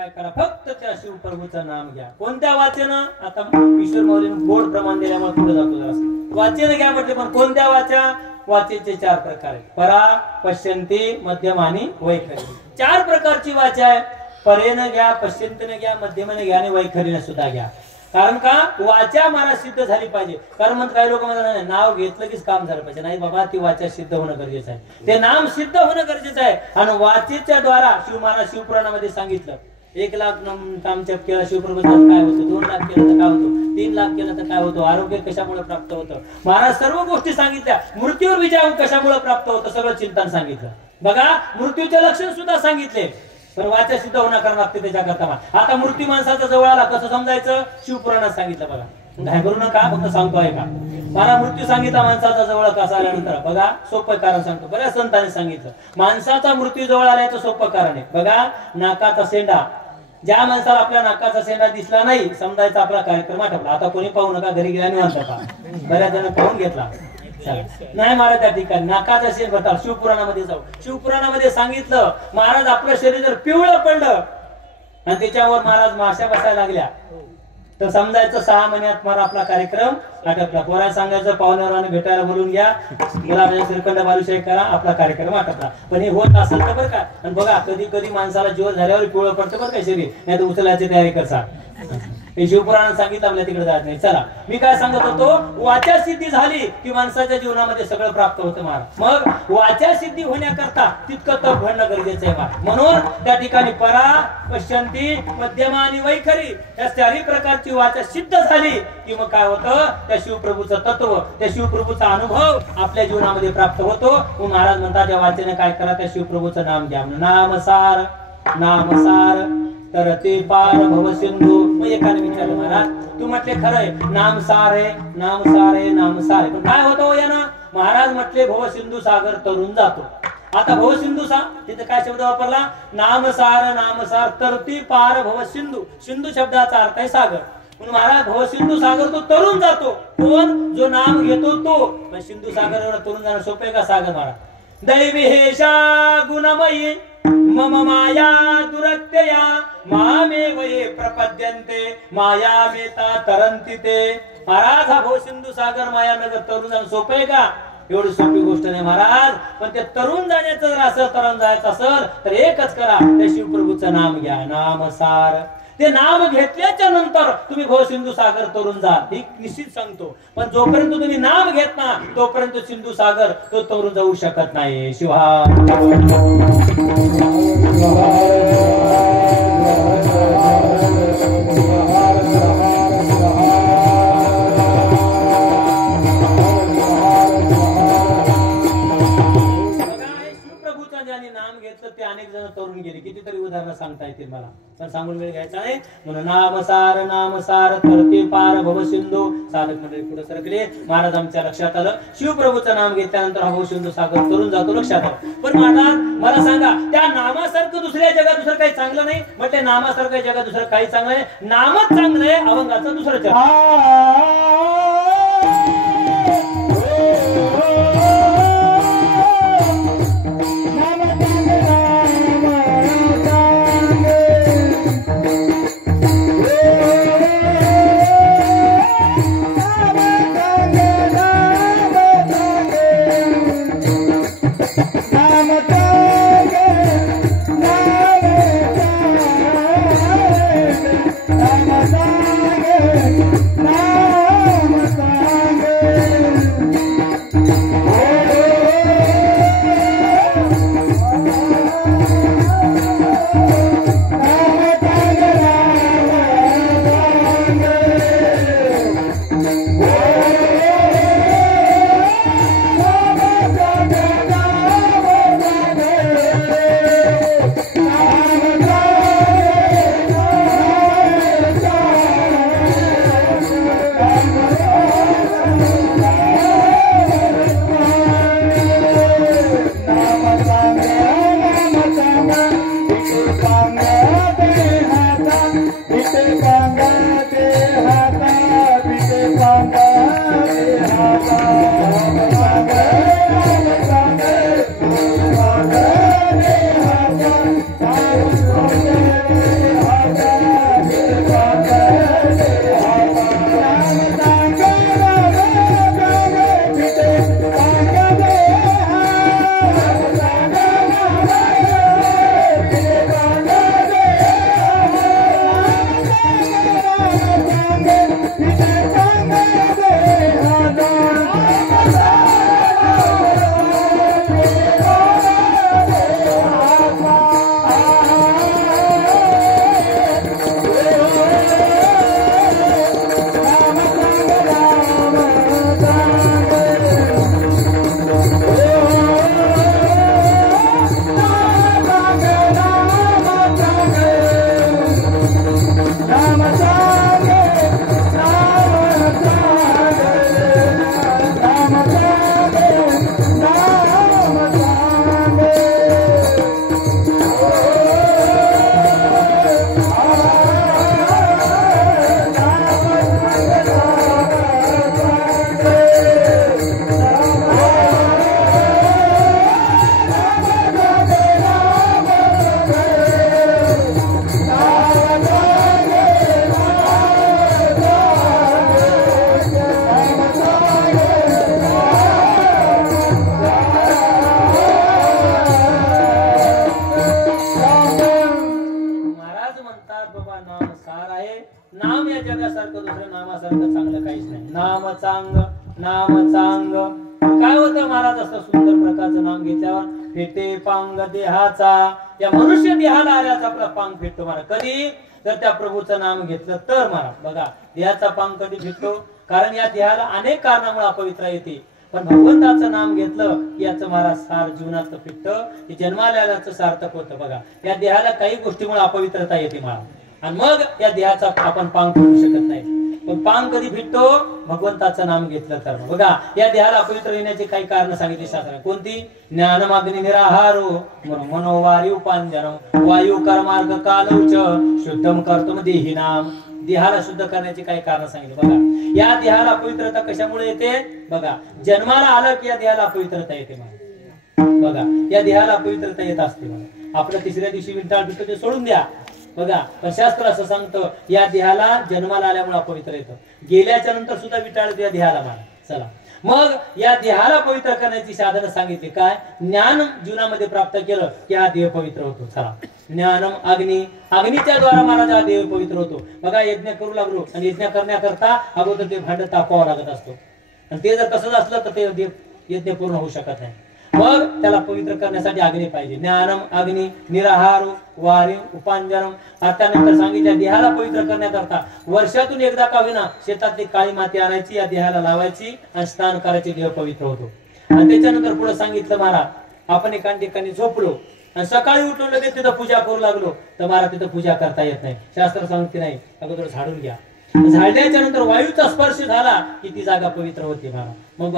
काय करा, फक्त त्या शिवप्रभूचं नाम घ्या. कोणत्या वाचेनं? आता ईश्वर मौलीनं गोड प्रमाण दिल्यामुळे पुढे जातो जरा. वाचेनं घ्या म्हटले, पण कोणत्या वाचा? वाचेचे 4 प्रकार आहेत. परा, पश्यंती, मध्यम आणि वैखरी. 4 प्रकारची वाचा आहे. परेनं घ्या, पश्यंतीनं घ्या, मध्यमानं घ्या आणि वैखरीनं सुद्धा घ्या. कारण का? वाचा मला सिद्ध झाली पाहिजे. कारण मग काही लोक म्हणतात नाही, नाव घेतलं कीच काम झालं पाहिजे. नाही बाबा, ती वाचा सिद्ध होणं गरजेचं आहे. ते नाम सिद्ध होणं गरजेचं आहे. आणि वाचेच्या द्वारा महाराज शिवपुराणामध्ये सांगितलं, 1 लाख काम जप केला शिवप्रभूचा काय होतं, 2 लाख केलं तर काय होतं, 3 लाख केलं तर काय होतं, आरोग्य कशामुळे प्राप्त होतं. महाराज सर्व गोष्टी सांगितल्या. मृत्यूवर विजय कशामुळे प्राप्त होतं सगळं चिंतन सांगितलं. बघा, मृत्यूचे लक्षण सुद्धा सांगितले. पण वाचा सिद्ध होणं करावं लागते त्याच्याकरता. आता मृत्यू माणसाचा जवळ आला कसं समजायचं? शिवपुराणात सांगितलं. बघा, घाय करू नका, फक्त सांगतो आहे का. मला मृत्यू सांगितला माणसाचा जवळ कसा आल्यानंतर. बघा, सोपं कारण सांगतो. बऱ्याच संतांनी सांगितलं माणसाचा मृत्यू जवळ आल्याचं सोपं कारण आहे. बघा, नाकाचा शेंडा. ज्या माणसाला आपल्या नाकाचा शेंडा दिसला नाही, समजायचा आपला कार्यक्रम आटपला. आता कोणी पाहू नका, घरी गेल्याने म्हणता का. बऱ्याच जण पाहून घेतला नाही महाराज. त्या ठिकाणी नाकाचा शेंड भरतात. शिवपुराणामध्ये जाऊ. शिवपुराणामध्ये सांगितलं, महाराज आपलं शरीर जर पिवळं पडलं आणि त्याच्यावर महाराज माश्या बसायला लागल्या तर समजायचं 6 महिन्यात मला आपला कार्यक्रम आटपला. पोराला सांगायचं पाहुण्यावर भेटायला बोलून घ्या, मुलाला श्रीखंड बालुशाही करा, आपला कार्यक्रम आटपला. पण हे होत असेल तर बरं का. आणि बघा, कधी कधी माणसाला जीवन झाल्यावर पिवळं पडतं बरं का शरीर, नाही तर उचलायची तयारी करता. हे शिवपुराणात सांगितलं, आपल्या तिकडे जात नाही. चला, मी काय सांगत होतो, वाचा सिद्धी झाली की माणसाच्या जीवनामध्ये सगळं प्राप्त होतं महाराज. मग वाचा सिद्धी होण्याकरता तितकं तप घडणं गरजेचं आहे महाराज. म्हणून त्या ठिकाणी परा, पश्यंती, मध्यमा आणि वैखरी या 4 प्रकारची वाचा सिद्ध झाली की मग काय होतं, त्या शिवप्रभूचं तत्व, त्या शिवप्रभूचा अनुभव आपल्या जीवनामध्ये प्राप्त होतो. मग महाराज म्हणतात, त्या वाचेने काय करा, त्या शिवप्रभूचं नाम घ्या. नामसार, नामसार तर ते पार भव सिंधू. मग एकाने विचारलं, महाराज तू म्हटले खरंय, नाम सार आहे, नाम सार आहे, नाम सार आहे, पण काय होतं हो यानं? महाराज म्हटले, भव सिंधू सागर तरून जातो. आता भव सिंधू सा तिथे काय शब्द वापरला? नामसार, नामसार तरती पार भव सिंधू. सिंधू शब्दाचा अर्थ आहे सागर. म्हणून महाराज भव सिंधू सागर तो तरून जातो. कोण? जो नाम घेतो तो. पण सिंधू सागर एवढा तरून जाणं सोपं आहे का सागर महाराज? दैवी हेशा गुणमयी मम माया दुरत्यया मामेव ये प्रपद्यन्ते माया मेता तरंती ते. महाराज हा भव सिंधू सागर माया नगर तरुण जाणं सोपं आहे का? एवढी सोपी गोष्ट नाही महाराज. पण ते तरुण जाण्याचं जर असं तरुण जायचं असेल तर एकच करा, त्या शिवप्रभूचं नाम घ्या. नामसार. ते नाम घेतल्याच्या नंतर तुम्ही भव सिंधू सागर तरुण जा, ही निश्चित सांगतो. पण जोपर्यंत तुम्ही नाम घेत ना तोपर्यंत सिंधू सागर तो तरुण जाऊ शकत नाही. शिवा नाम घेतलं ते अनेक जण तरुण गेले. कितीतरी उदाहरणं सांगता येतील मला, पण सांगून वेळ घ्यायचा नाही. म्हणून नामसार, नामसार तरते पार भव सिंधू. साधक मंडळी पुढे सरकले. महाराज आमच्या लक्षात आलं, शिवप्रभूचं नाम घेतल्यानंतर हा भव सिंधू सागर तरुण जातो. लक्षात आलं. पण महाराज मला सांगा, त्या नामासारखं दुसऱ्या जगात दुसरं काही चांगलं नाही? म्हटले नामासारखं जगात दुसरं काही चांगलं नाही. नामच चांगलं आहे, अभंगाचं दुसरं जग. नाम देहासारखं दुसरं नामासारखं चांगलं काहीच नाही. नाम चांग, नाम चांग. काय होतं महाराज, असं सुंदर प्रकारचं नाम घेतल्यावर फेटे पांग देहाचा, या मनुष्य देहाला आल्याचा आपला पांग फेटतो महाराज. कधी? जर त्या प्रभूचं नाम घेतलं तर महाराज. बघा देहाचा पांग कधी फेटतो? कारण या देहाला अनेक कारणामुळे अपवित्र येते, पण भगवंताचं नाम घेतलं की याचं महाराज सार जीवनाचं फिटतं, की जन्मालयाचं सार्थक होतं. बघा या देहाला काही गोष्टीमुळे अपवित्रता येते महाराज, आणि मग या देहाचा आपण पांग फेडू शकत नाही. पण पांग कधी फिटतो? भगवंताचं नाम घेतलं तर. बघा या देहाला अपवित्र येण्याची काही कारण सांगितली शास्त्रात. कोणती? ज्ञानमाग्नी निराहारो मनोवायू पांजनम वायू कर्मार्ग कालौच शुद्धम कर्तुम देही नाम. देहाला शुद्ध करण्याची काही कारण सांगितली. बघा या देहाला अपवित्रता कशामुळे येते? बघा जन्माला आलं की या देहाला अपवित्रता येते. बघा या देहाला अपवित्रता येत असते. आपलं तिसऱ्या दिवशी विंटाळ पिटतो ते सोडून द्या. बघा पण शास्त्र असं सांगतं या देहाला जन्माला आल्यामुळे अपवित्र येतं, गेल्याच्या नंतर सुद्धा विटाळ या देहाला मारा. चला मग या देहाला पवित्र करण्याची साधनं सांगितली. काय? ज्ञान जीवनामध्ये प्राप्त केलं की हा देह पवित्र होतो. चला ज्ञानम अग्नी, अग्नीच्या द्वारा महाराज हा देह पवित्र होतो. बघा यज्ञ करू लागलो आणि यज्ञ करण्याकरता अगोदर ते भांड तापवावं लागत असतो, आणि ते जर तसंच असलं तर ते यज्ञ पूर्ण होऊ शकत नाही. मग त्याला पवित्र करण्यासाठी अग्नी पाहिजे. ज्ञानम अग्नी निराहारो वारी उपांजनम. त्यानंतर सांगितलं देहाला पवित्र करण्याकरता वर्षातून एकदा का होईना शेतातली काळी माती आणायची, या देहाला लावायची आणि स्नान करायची, देह पवित्र होतो. आणि त्याच्यानंतर पुढे सांगितलं महाराज आपण एका ठिकाणी झोपलो आणि सकाळी उठलो लगेच तिथं पूजा करू लागलो तर महाराज तिथं पूजा करता येत नाही. शास्त्र सांगते नाही, अगोदर झाडून घ्या. झाडल्याच्या नंतर वायूचा स्पर्श झाला की ती जागा पवित्र होते महाराज. मग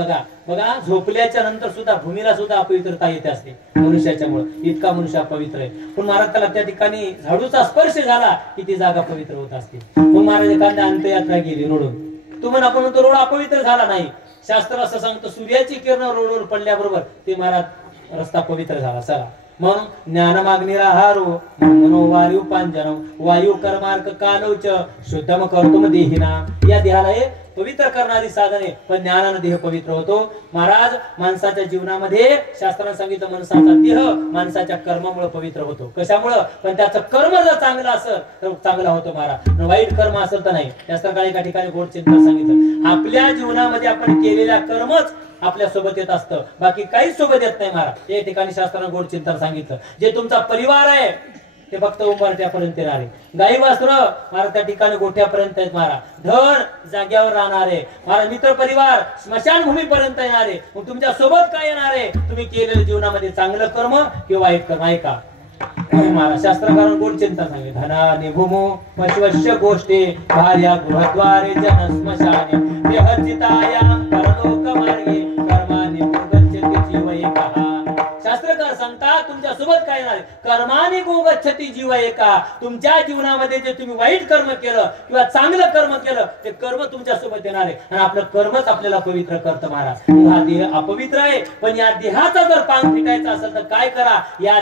बघा झोपल्याच्या नंतर सुद्धा भूमीला सुद्धा अपवित्रता येते असते मनुष्याच्या मुळे. इतका मनुष्य अपवित्र आहे, पण महाराज त्याला त्या ठिकाणी झाडूचा स्पर्श झाला की ती जागा पवित्र होत असते. मग महाराज एखाद्या अंत्ययात्रा गेली रोडून, तुम्हाला आपण म्हणतो रोड अपवित्र झाला नाही. शास्त्र असं सांगतं सूर्याची किरण रोडवर पडल्याबरोबर ते महाराज रस्ता पवित्र झाला. चला म्हणून ज्ञानमाग्निराहारो मनोवायू पांजनम वायू कर्मार्क कालौच शुद्धम कर्तुम देहिना. या देहाला हे पवित्र करणारी साधने, पण ज्ञानाने देह पवित्र होतो. महाराज माणसाच्या जीवनामध्ये शास्त्राने सांगितलं माणसाचा देह माणसाच्या कर्मामुळे पवित्र होतो. कशामुळं? पण त्याचं कर्म जर चांगलं असेल तर चांगला होतो महाराज, वाईट कर्म असेल तर नाही. शास्त्राकडे एका ठिकाणी गोड चिंतन सांगितलं आपल्या जीवनामध्ये आपण केलेल्या कर्मच आपल्या सोबत येत असतं, बाकी काहीच सोबत येत नाही महाराज. या ठिकाणी शास्त्राने गोड चिंतन सांगितलं जे तुमचा परिवार आहे ते फक्त उंबरठ्यापर्यंत येणार आहे. गाई वासर महाराज त्या ठिकाणी गोठ्यापर्यंत आहेत महाराज. धन जाग्यावर राहणार आहे महाराज. मित्र परिवार स्मशानभूमी पर्यंत येणार आहे. मग तुमच्या सोबत काय येणार आहे? तुम्ही केलेल्या जीवनामध्ये चांगलं कर्म किंवा वाईट कर्म. ऐका महाराज शास्त्रकारांनी गोड चिंतन सांगितलं. धना निभूमो पशवश्य गोष्टी भार्या गृहद्वारे जन स्मशाने देहचितायां परलोक मार्गे कर्माने गच्छति जीव एका. शास्त्रकार सांगतात तुमच्या सोबत काय येणार? कर्माने गच्छति जीव एका. तुमच्या जीवनामध्ये जे तुम्ही वाईट कर्म केलं किंवा चांगलं कर्म केलं ते कर्म तुमच्या सोबत येणार आहे, आणि आपलं कर्मच आपल्याला पवित्र करतं महाराज. हा देह अपवित्र आहे, पण या देहाचा जर पांग फिटायचा असेल तर काय करा? या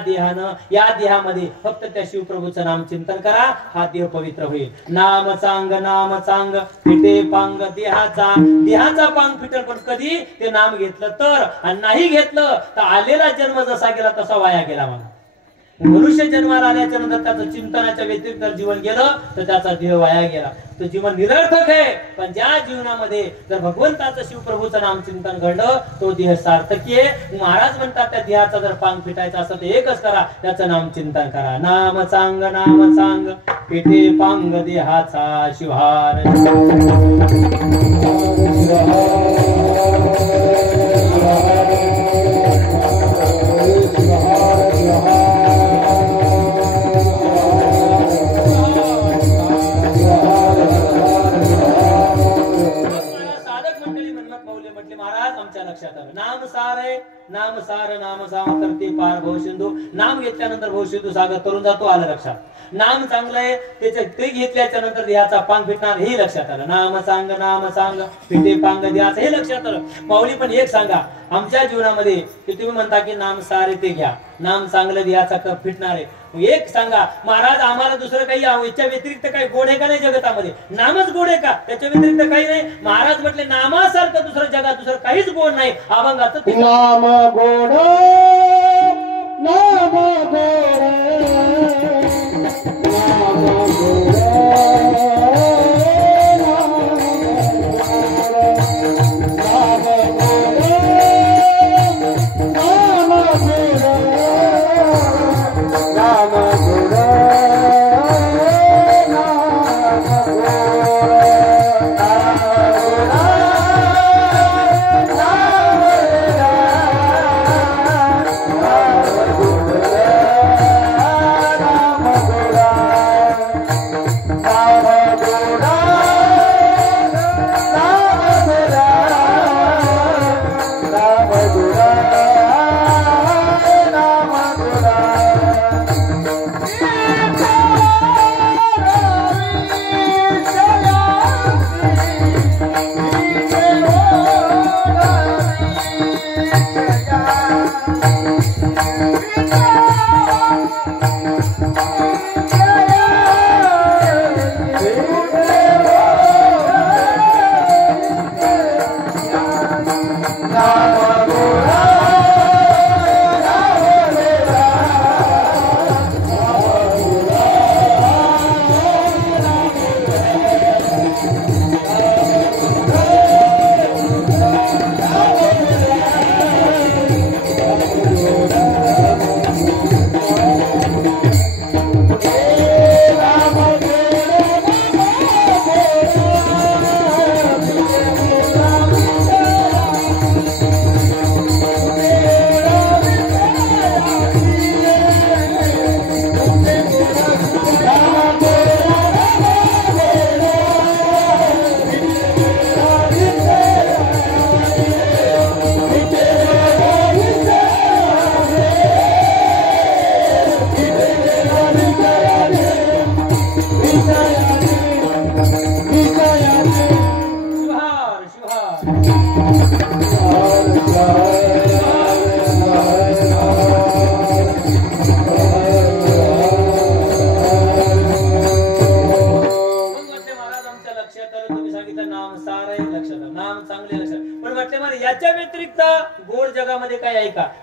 देहामध्ये फक्त त्या शिवप्रभूचं नाम चिंतन करा, हा देह पवित्र होईल. नाम चांग फिटे पांग देहाचा पांग फिटेल, पण कधी? ते नाम घेतलं तर, आणि नाही घेतलं तर आलेला जन्म जसा गेला तसा वाया गेला. मला मनुष्य जन्माला आल्याच्या नंतर त्याचं चिंतनाच्या व्यतिरिक्त जीवन गेलं तर त्याचा देह वाया गेला, तो जीवन निरर्थक आहे. पण ज्या जीवनामध्ये जर भगवंताचं शिवप्रभूचं नाम चिंतन घडलं तो देह सार्थकी आहे. महाराज म्हणतात त्या देहाचा जर पांग फिटायचा असेल तर एकच करा, त्याचं नाम चिंतन करा. नाम चांग पेटे पांग देहाचा शिवहार. लक्षात आलं नाम सार आहे. नाम सार करते पार भवसिंधू. नाम घेतल्यानंतर भवसिंधू सागर तरुण जातो. आलं लक्षात. नाम चांगलं आहे त्याचे ते घेतल्याच्या नंतर देहाचा पांग फिटणार हे लक्षात आलं. नाम सांग फिटे पांग देहाचं हे लक्षात आलं. माऊली पण एक सांगा आमच्या जीवनामध्ये की तुम्ही म्हणता की नाम सारे ते घ्या, नाम चांगलं देहाचा फिटणार आहे. एक सांगा महाराज आम्हाला दुसरं काही याच्या व्यतिरिक्त काही गोड आहे का नाही जगतामध्ये? नामच गोड आहे का? त्याच्या व्यतिरिक्त काही नाही. महाराज म्हटले नामासारखं दुसरं जगात दुसरं काहीच गोड नाही. अभंगाचं नाम गोड नाम गोड नाम गोड नाम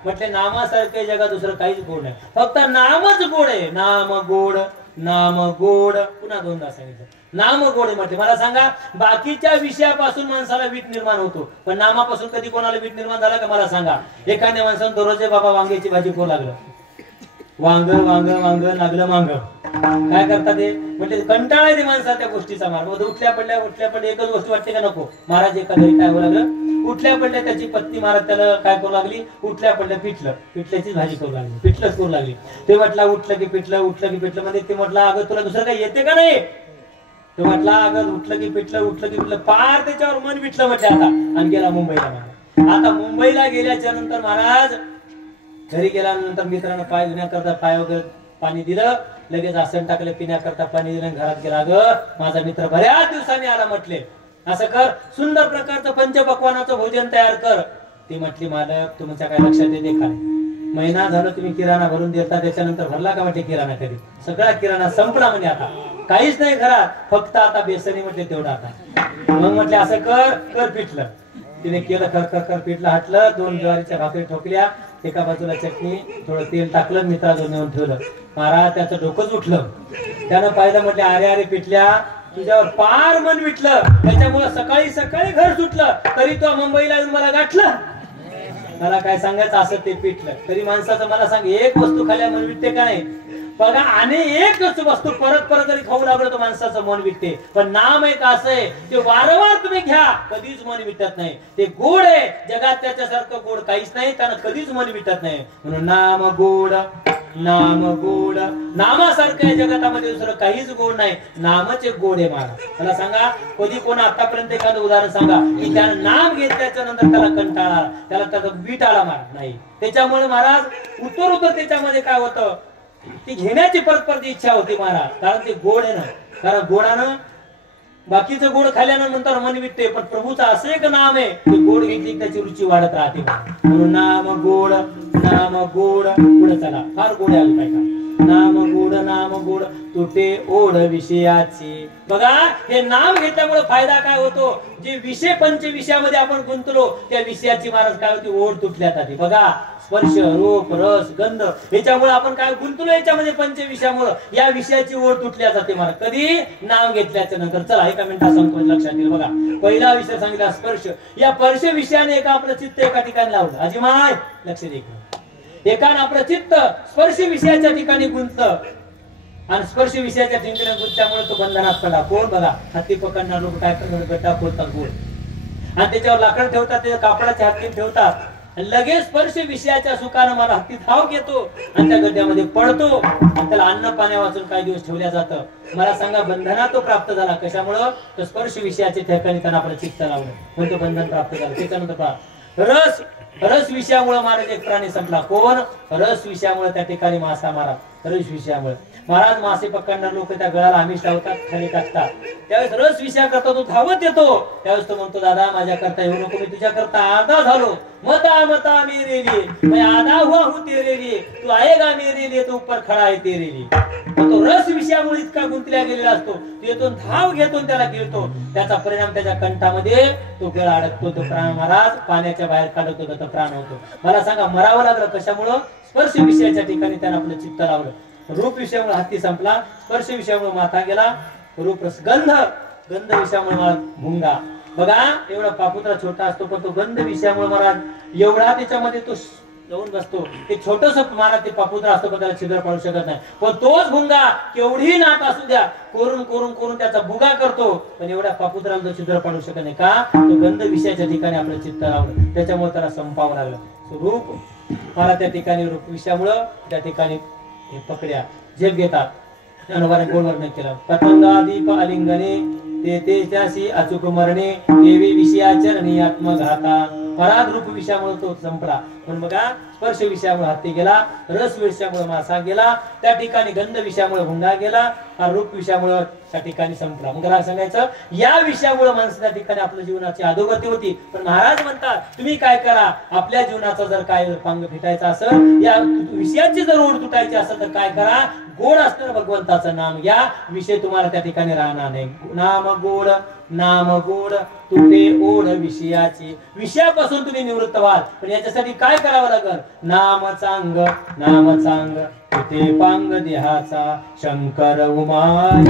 म्हटले नामासारखे जगात दुसरं काहीच गोड नाही, फक्त नामच गोड आहे. नाम गोड, नाम गोड. पुन्हा दोनदा सांगितलं नाम गोड म्हटले. मला सांगा, बाकीच्या विषयापासून माणसाला वीट निर्माण होतो, पण नामापासून कधी कोणाला वीट निर्माण झाला का? मला सांगा. एखाद्या माणसानं दररोज बाबा वांग्याची भाजी खाऊ लागलं, वांग वांग वांग लागलं मांग, काय करता ते? म्हणजे कंटाळा येते माणसाला त्या गोष्टीचा. मार उठल्या पडल्या एकच गोष्ट वाटते का नको? महाराज एका घरी काय होऊ लागलं, उठल्या पडल्या त्याची पत्नी महाराज त्याला काय करू लागली, उठल्या पडल्या पिठल्याची भाजी करू लागली, पिठलंच करू लागली. ते म्हटलं उठलं की पिठलं म्हणजे ते म्हटलं अगं तुला दुसरं काही येते का नाही? तो म्हटला अगं उठलं की पिठलं पार त्याच्यावर मन विटलं म्हटलं आता, आणि गेला मुंबईला. आता मुंबईला गेल्याच्या नंतर महाराज घरी गेल्यानंतर मित्रांना पाय धुण्याकरता पाय वगैरे पाणी दिलं, लगेच आसन टाकलं, पिण्याकरता पाणी दिलं, घरात गेला. ग माझा मित्र बऱ्याच दिवसांनी आला. म्हटले असं कर, सुंदर प्रकारचं पंचपक्वानाचं भोजन तयार कर. ती म्हटली मालक तुमच्या काय लक्षात येते का? महिना झालं तुम्ही किराणा भरून देता, त्याच्यानंतर भरला का म्हटले किराणा? कधी? सगळा किराणा संपला म्हणजे आता काहीच नाही घरात, फक्त आता बेसनी म्हटले तेवढं आता. मग म्हटले असं कर पिठलं. तिने केलं, कर पिठलं हाटलं, 2 ज्वारीच्या भाकरी ठोकल्या, एका बाजूला चटणी, थोडं तेल टाकलं, मित्राजवळ नेऊन ठेवलं. महाराज त्याचं डोकंच उठलं. त्यानं पाहिलं, म्हटलं अरे पिठल्या तुझ्यावर पार मन विटलं, त्याच्यामुळे सकाळी घर सुटलं, तरी तो मुंबईला येऊन मला गाठलं. मला काय सांगायचं असं ते पिठलं. तरी माणसाचं मला सांग, एक वस्तू खाल्या मन विटते का नाही? बघा, आणि एकच वस्तू परत जरी खाऊ लागलं तर माणसाचं मन विटते. पण नाम एक असं आहे, ते वारंवार तुम्ही घ्या, कधीच मन विटत नाही. ते गोड आहे, जगात त्याच्यासारखं गोड काहीच नाही, त्यानं कधीच मन विटत नाही. म्हणून नाम गोड, नाम गोड. नामासारखं जगतामध्ये दुसरं काहीच गोड नाही, नामच एक गोड आहे. मला सांगा, कधी कोण आतापर्यंत एखादं उदाहरण सांगा की त्यानं नाम घेतल्याच्या नंतर त्याला कंटाळा, त्याचा वीट आला नाही. त्याच्यामुळे महाराज उत्तर त्याच्यामध्ये काय होतं, ती घेण्याची परत इच्छा होती महाराज, कारण ते गोड आहे ना. कारण गोडानं बाकीचं गोड खाल्यानं नंतर मन विटते, पण प्रभूचं असं एक नाम आहे, ते गोड घेतली त्याची रुची वाढत राहते. म्हणून नाम गोड, नाम गोड. पुढे चला, फार गोड आलं पाहिजे. नाम गोड तुटे ओढ विषयाची. बघा, हे नाम घेतल्यामुळे फायदा काय होतो, जे विषय पंच विषयामध्ये आपण गुंतलो त्या विषयाची महाराज काय होती, ओढ तुटल्यात आधी. बघा, स्पर्श, रूप, रस, गंध याच्यामुळे आपण काय गुंतलो याच्यामध्ये पंच विषयामुळे, या विषयाची ओढ तुटल्या जाते महाराज. कधी? नाम घेतल्याच्या नंतर. चला एका मिनिटात सांगतो, लक्षात येईल. बघा, पहिला विषय सांगितला स्पर्श. या स्पर्श विषयाने एका आपलं चित्त एका ठिकाणी लावलं. अजिमाय लक्ष दे, एकानं आपलं चित्त स्पर्श विषयाच्या ठिकाणी गुंतलं, आणि स्पर्श विषयाच्या ठिकाणी गुंतल्यामुळे तो बंधनात पडला. कोण? बघा, हत्ती पकडणार लोक काय करतात, गड्डा खोदतात गोल, आणि त्याच्यावर लाकड ठेवतात, ते कापडाच्या हत्ती ठेवतात, लगेच स्पर्श विषयाच्या सुखानं मला हत्ती धाव घेतो आणि त्या गड्ड्यामध्ये पडतो, आणि त्याला अन्न पाण्या वाचून काही दिवस ठेवल्या जातं. मला सांगा, बंधनात तो प्राप्त झाला कशामुळं? तर स्पर्श विषयाच्या ठिकाणी त्यांना आपलं चित्त लावलं, म्हणून बंधन प्राप्त झालं. त्याच्यानंतर पहा, रस विषयामुळे महाराज एक प्राणी संपला. कोण? रस विषयामुळे त्या ठिकाणी मासा मारा. रस विषयामुळे महाराज मासे पकडणारे लोक त्या गळाला आमिष लावतात, खाली टाकतात. त्यावेळेस रस विषया करता तो धावत येतो. त्यावेळेस तो म्हणतो, दादा माझ्या करता येऊ नको, मी तुझ्या करता आधा झालो. मता मेरे लिए, मैं आधा हुआ हूं तेरे लिए, तू आएगा मेरे लिए तो ऊपर खड़ा है तेरे लिए. तो रस विषयामुळे इतका गुंतल्या गेलेला असतो, तो धाव घेतो, त्याला गिळतो. त्याचा परिणाम त्याच्या कंठामध्ये तो गळ अडकतो, तो प्राण महाराज पाण्याच्या बाहेर काढतो, त्याचा प्राण होतो. मला सांगा, मरावं लागलं कशामुळं? स्पर्श विषयाच्या ठिकाणी त्यानं आपलं चित्त लावलं. रूप विषयामुळे हत्ती संपला, स्पर्श विषयामुळे माथा गेला, रूप रस. गंध विषयामुळे भुंगा. बघा, एवढा पापुत्रा छोटा असतो, पण तो गंध विषयामुळे महाराज एवढा त्याच्यामध्ये तो जाऊन बसतो. ते छोटस महाराज ते पापुत्रा असतो, पण त्याला छिद्र पडू शकत नाही. पण तोच भुंगा केवढी नाट असू द्या, करून त्याचा भुगा करतो, पण एवढ्या पापुत्राला तो छिद्र पडू शकत नाही. का? तो गंध विषयाच्या ठिकाणी आपलं चित्त लावलं, त्याच्यामुळे त्याला संपावं लागलं. रूप मला त्या ठिकाणी रूप विषयामुळं त्या ठिकाणी हे पकड्या झेप घेतात. गोडवर्णन केलं. पतंगा दीप आलिंगने ते त्याशी अचूक मरणे, देवी विषयाचरणी आत्मघाता. पराग रूप विषयामुळे तो संपला. पण बघा, स्पर्श विषयामुळे हत्ती गेला, रस विषयामुळे मासा गेला, त्या ठिकाणी गंध विषयामुळे भुंगा गेला, हा रूप विषयामुळे त्या ठिकाणी संपला. मग मला सांगायचं, या विषयामुळे माणसं त्या ठिकाणी आपल्या जीवनाची अधोगती होती. पण महाराज म्हणतात, तुम्ही काय करा, आपल्या जीवनाचा जर काय पांग फिटायचा असेल, या विषयाची जर ओढ तुटायची असेल तर काय करा, गोड असणारं भगवंताचं नाम घ्या, विषय तुम्हाला त्या ठिकाणी राहणार नाही. नाम गोड, नाम गोड तुटे ओढ विषयाची. विषयापासून तुम्ही निवृत्त व्हाल, पण याच्यासाठी काय करावं लागल? नाम चांग तुटे पांग देहाचा शंकर उमाय.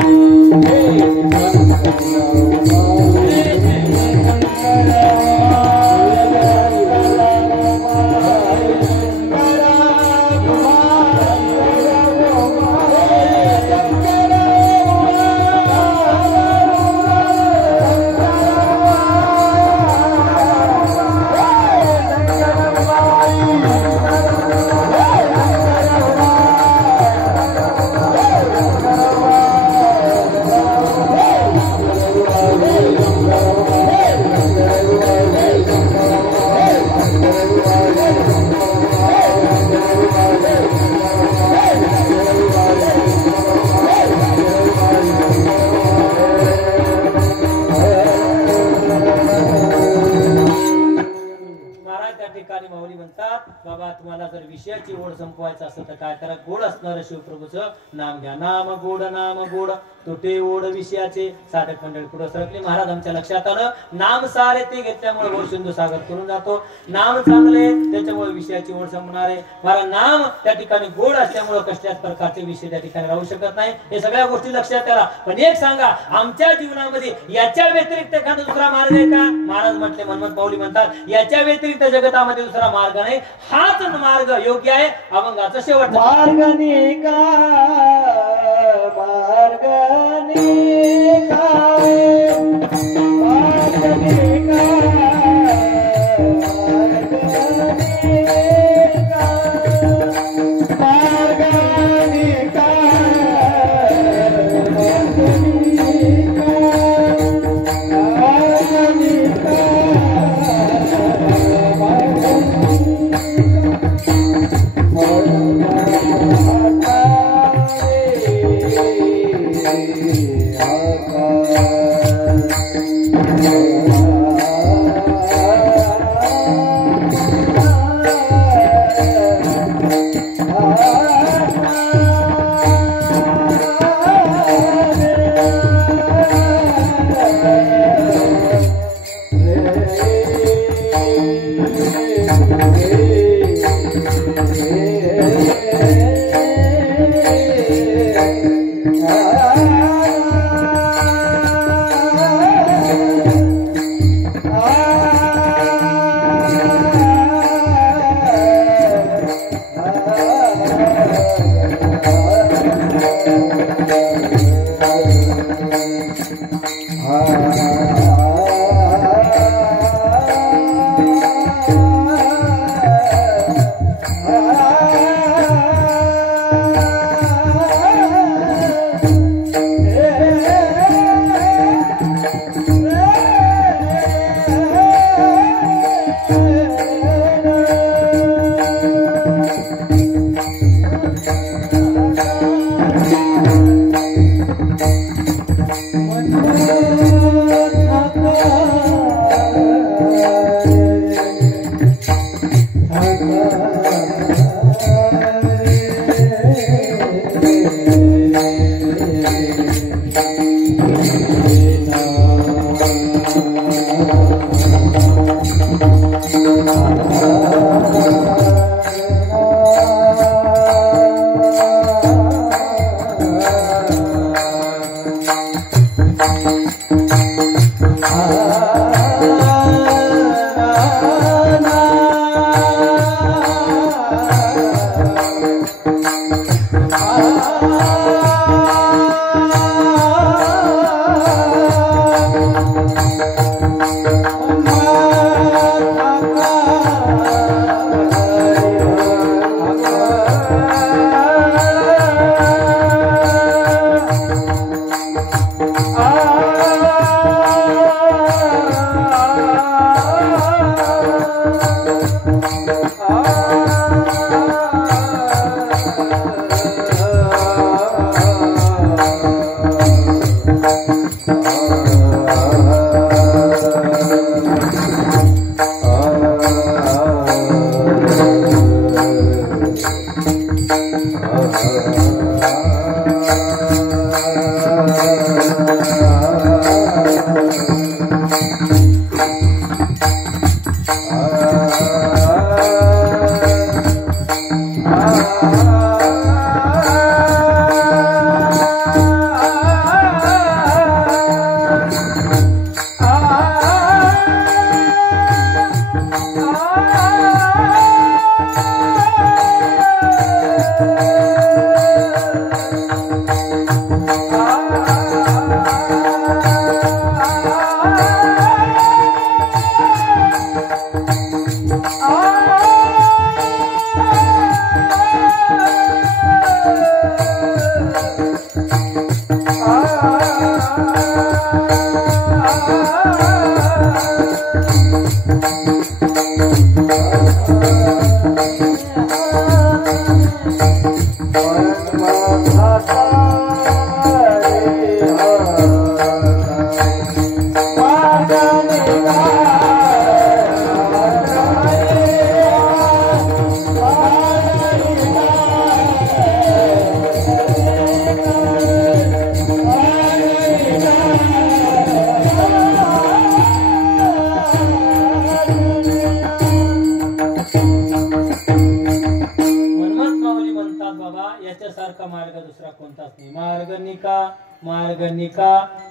बाबा तुम्हाला जर विषयाची ओढ संपवायचं असेल तर काय करा? गोड असणारं शिवप्रभूचं नाम घ्या. नाम गोड तुटे ओढ विषयाचे. साधक मंडळी पुढे सरकले. महाराज आमच्या लक्षात आलं, नाम सारे ते घेतल्यामुळे भवसिंधू सागर करून जातो. नाम चांगले त्याच्यामुळे विषयाची ओढ संपणार आहे. मला नाम त्या ठिकाणी गोड असल्यामुळे कसल्याच प्रकारचे विषय त्या ठिकाणी राहू शकत नाही. हे सगळ्या गोष्टी लक्षात ठेवा. पण एक सांगा, आमच्या जीवनामध्ये याच्या व्यतिरिक्त एखादा दुसरा मार्ग आहे का? महाराज म्हटले, मनमत माऊली म्हणतात, याच्या व्यतिरिक्त जगतामध्ये दुसरा मार्ग नाही. हाच मार्ग योग्य आहे. अभंगाचा शेवट मार्गनी का Hare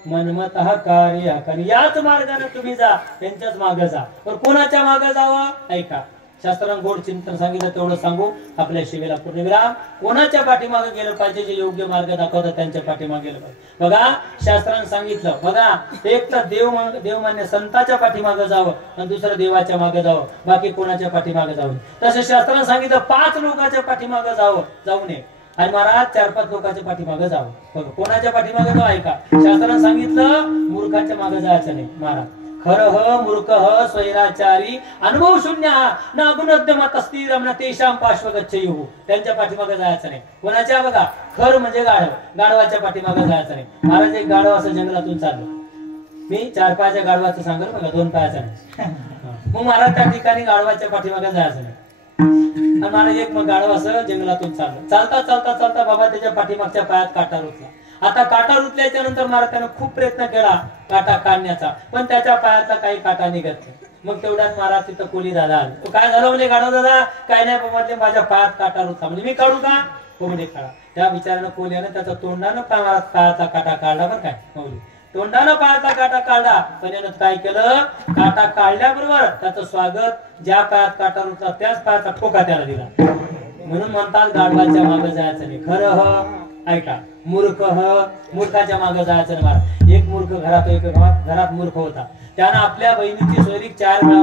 मनमतः कार्य आणि याच मार्गाने तुम्ही जा, त्यांच्याच मागे जा. पण कोणाच्या मागे जावं ऐका. शास्त्रांत गोड चिंतन सांगितलं तेवढं सांगू, आपल्या शिवेला पूर्णविराम. कोणाच्या पाठीमागे गेलं पाहिजे, जे योग्य मार्ग दाखवतात त्यांच्या पाठीमागे गेलं पाहिजे. बघा शास्त्रांत सांगितलं, बघा एक तर देवमान्य संताच्या पाठीमागे जावं आणि दुसरं देवाच्या मागे जावं, बाकी कोणाच्या पाठीमागे जावं. तसं शास्त्रांत सांगितलं 5 लोकांच्या पाठीमागे जाऊ नये आणि महाराज 4-5 लोकांच्या पाठीमागे जावं. बघा कोणाच्या पाठीमागे जावं ऐका. शास्त्रांत सांगितलं मूर्खाच्या मागे जायचं नाही. महाराज खरः मूर्खः स्वैराचारी अनुभव शून्य न अगुणोद्यमत स्थिरम न तेषां पार्श्वगच्छेयुः. त्यांच्या पाठीमागे जायचं नाही. कोणाच्या बघा खर म्हणजे गाढव, गाढवाच्या पाठीमागे जायचं नाही. महाराज एक गाढव असं जंगलातून चाललो, मी 4 पायाच्या गाढवाचं सांगेल बघा, 2 पायाचा नाही. मग महाराज त्या ठिकाणी गाढवाच्या पाठीमागे जायचं नाही. आणि महाराज एक मग गाढव असं जंगलातून चाललं, चालता चालता चालता बाबा त्याच्या पाठीमागच्या पायात काटा रुतला. आता काटा रुतल्याच्या नंतर महाराज त्यानं खूप प्रयत्न केला काटा काढण्याचा, पण त्याच्या पायातला काही काटा निघत नाही. मग तेवढ्यात महाराज तिथं कोली दादा आला. तो काय झालं म्हणजे गाढव दादा काय नाही म्हणजे माझ्या पायात काटा रुतला, म्हणजे मी काढू का? हो म्हणजे काढा. त्या विचारानं कोल्यानं त्याचा तोंडानं महाराज पायाचा काटा काढला. बरं काय मौली तोंडानं पायाचा काटा काढला, पण यानं काय केलं, काटा काढल्याबरोबर त्याचं स्वागत ज्या पायात काटा रुतला त्याच पायाचा ठोका त्याला दिला. म्हणून म्हणतात गाढवाच्या मागे जायचं नाही. खरं ऐका मूर्खाच्या मागे जायचं नाही. एक मूर्ख घरात मूर्ख होता. त्यानं आपल्या बहिणीची सोयरीक 4 वेळा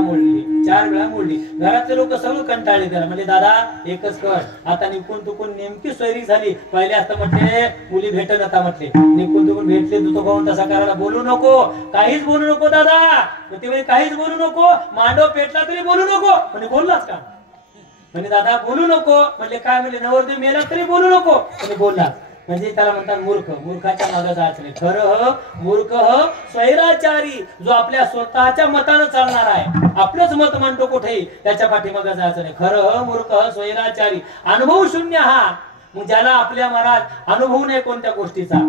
मोडली. घरातले लोक सगळं कंटाळले त्याला, म्हणजे दादा एकच कर, आता निकून तुकून नेमकी सोयरीक झाली. पहिले असतं म्हटले मुली भेटत नका, म्हटले निकून तुकून भेटले तू तो तसा करायला बोलू नको, काहीच बोलू नको दादा. ते म्हणजे काहीच बोलू नको, मांडव पेटला तरी बोलू नको. म्हणजे बोललाच का? म्हणजे दादा बोलू नको. म्हणजे काय म्हणजे नवरदेव मेला तरी बोलू नको. म्हणजे बोलला म्हणजे त्याला म्हणतात मूर्ख. मूर्खाच्या मागे जायचं नाही. खरं मूर्ख स्वैराचारी, जो आपल्या स्वतःच्या मतानं चालणार आहे, आपलंच मत मांडतो कुठेही, त्याच्या पाठीमागे जायचं नाही. खरं मूर्ख स्वैराचारी अनुभव शून्य हा. मग ज्याला आपल्या महाराज अनुभव नाही कोणत्या गोष्टीचा,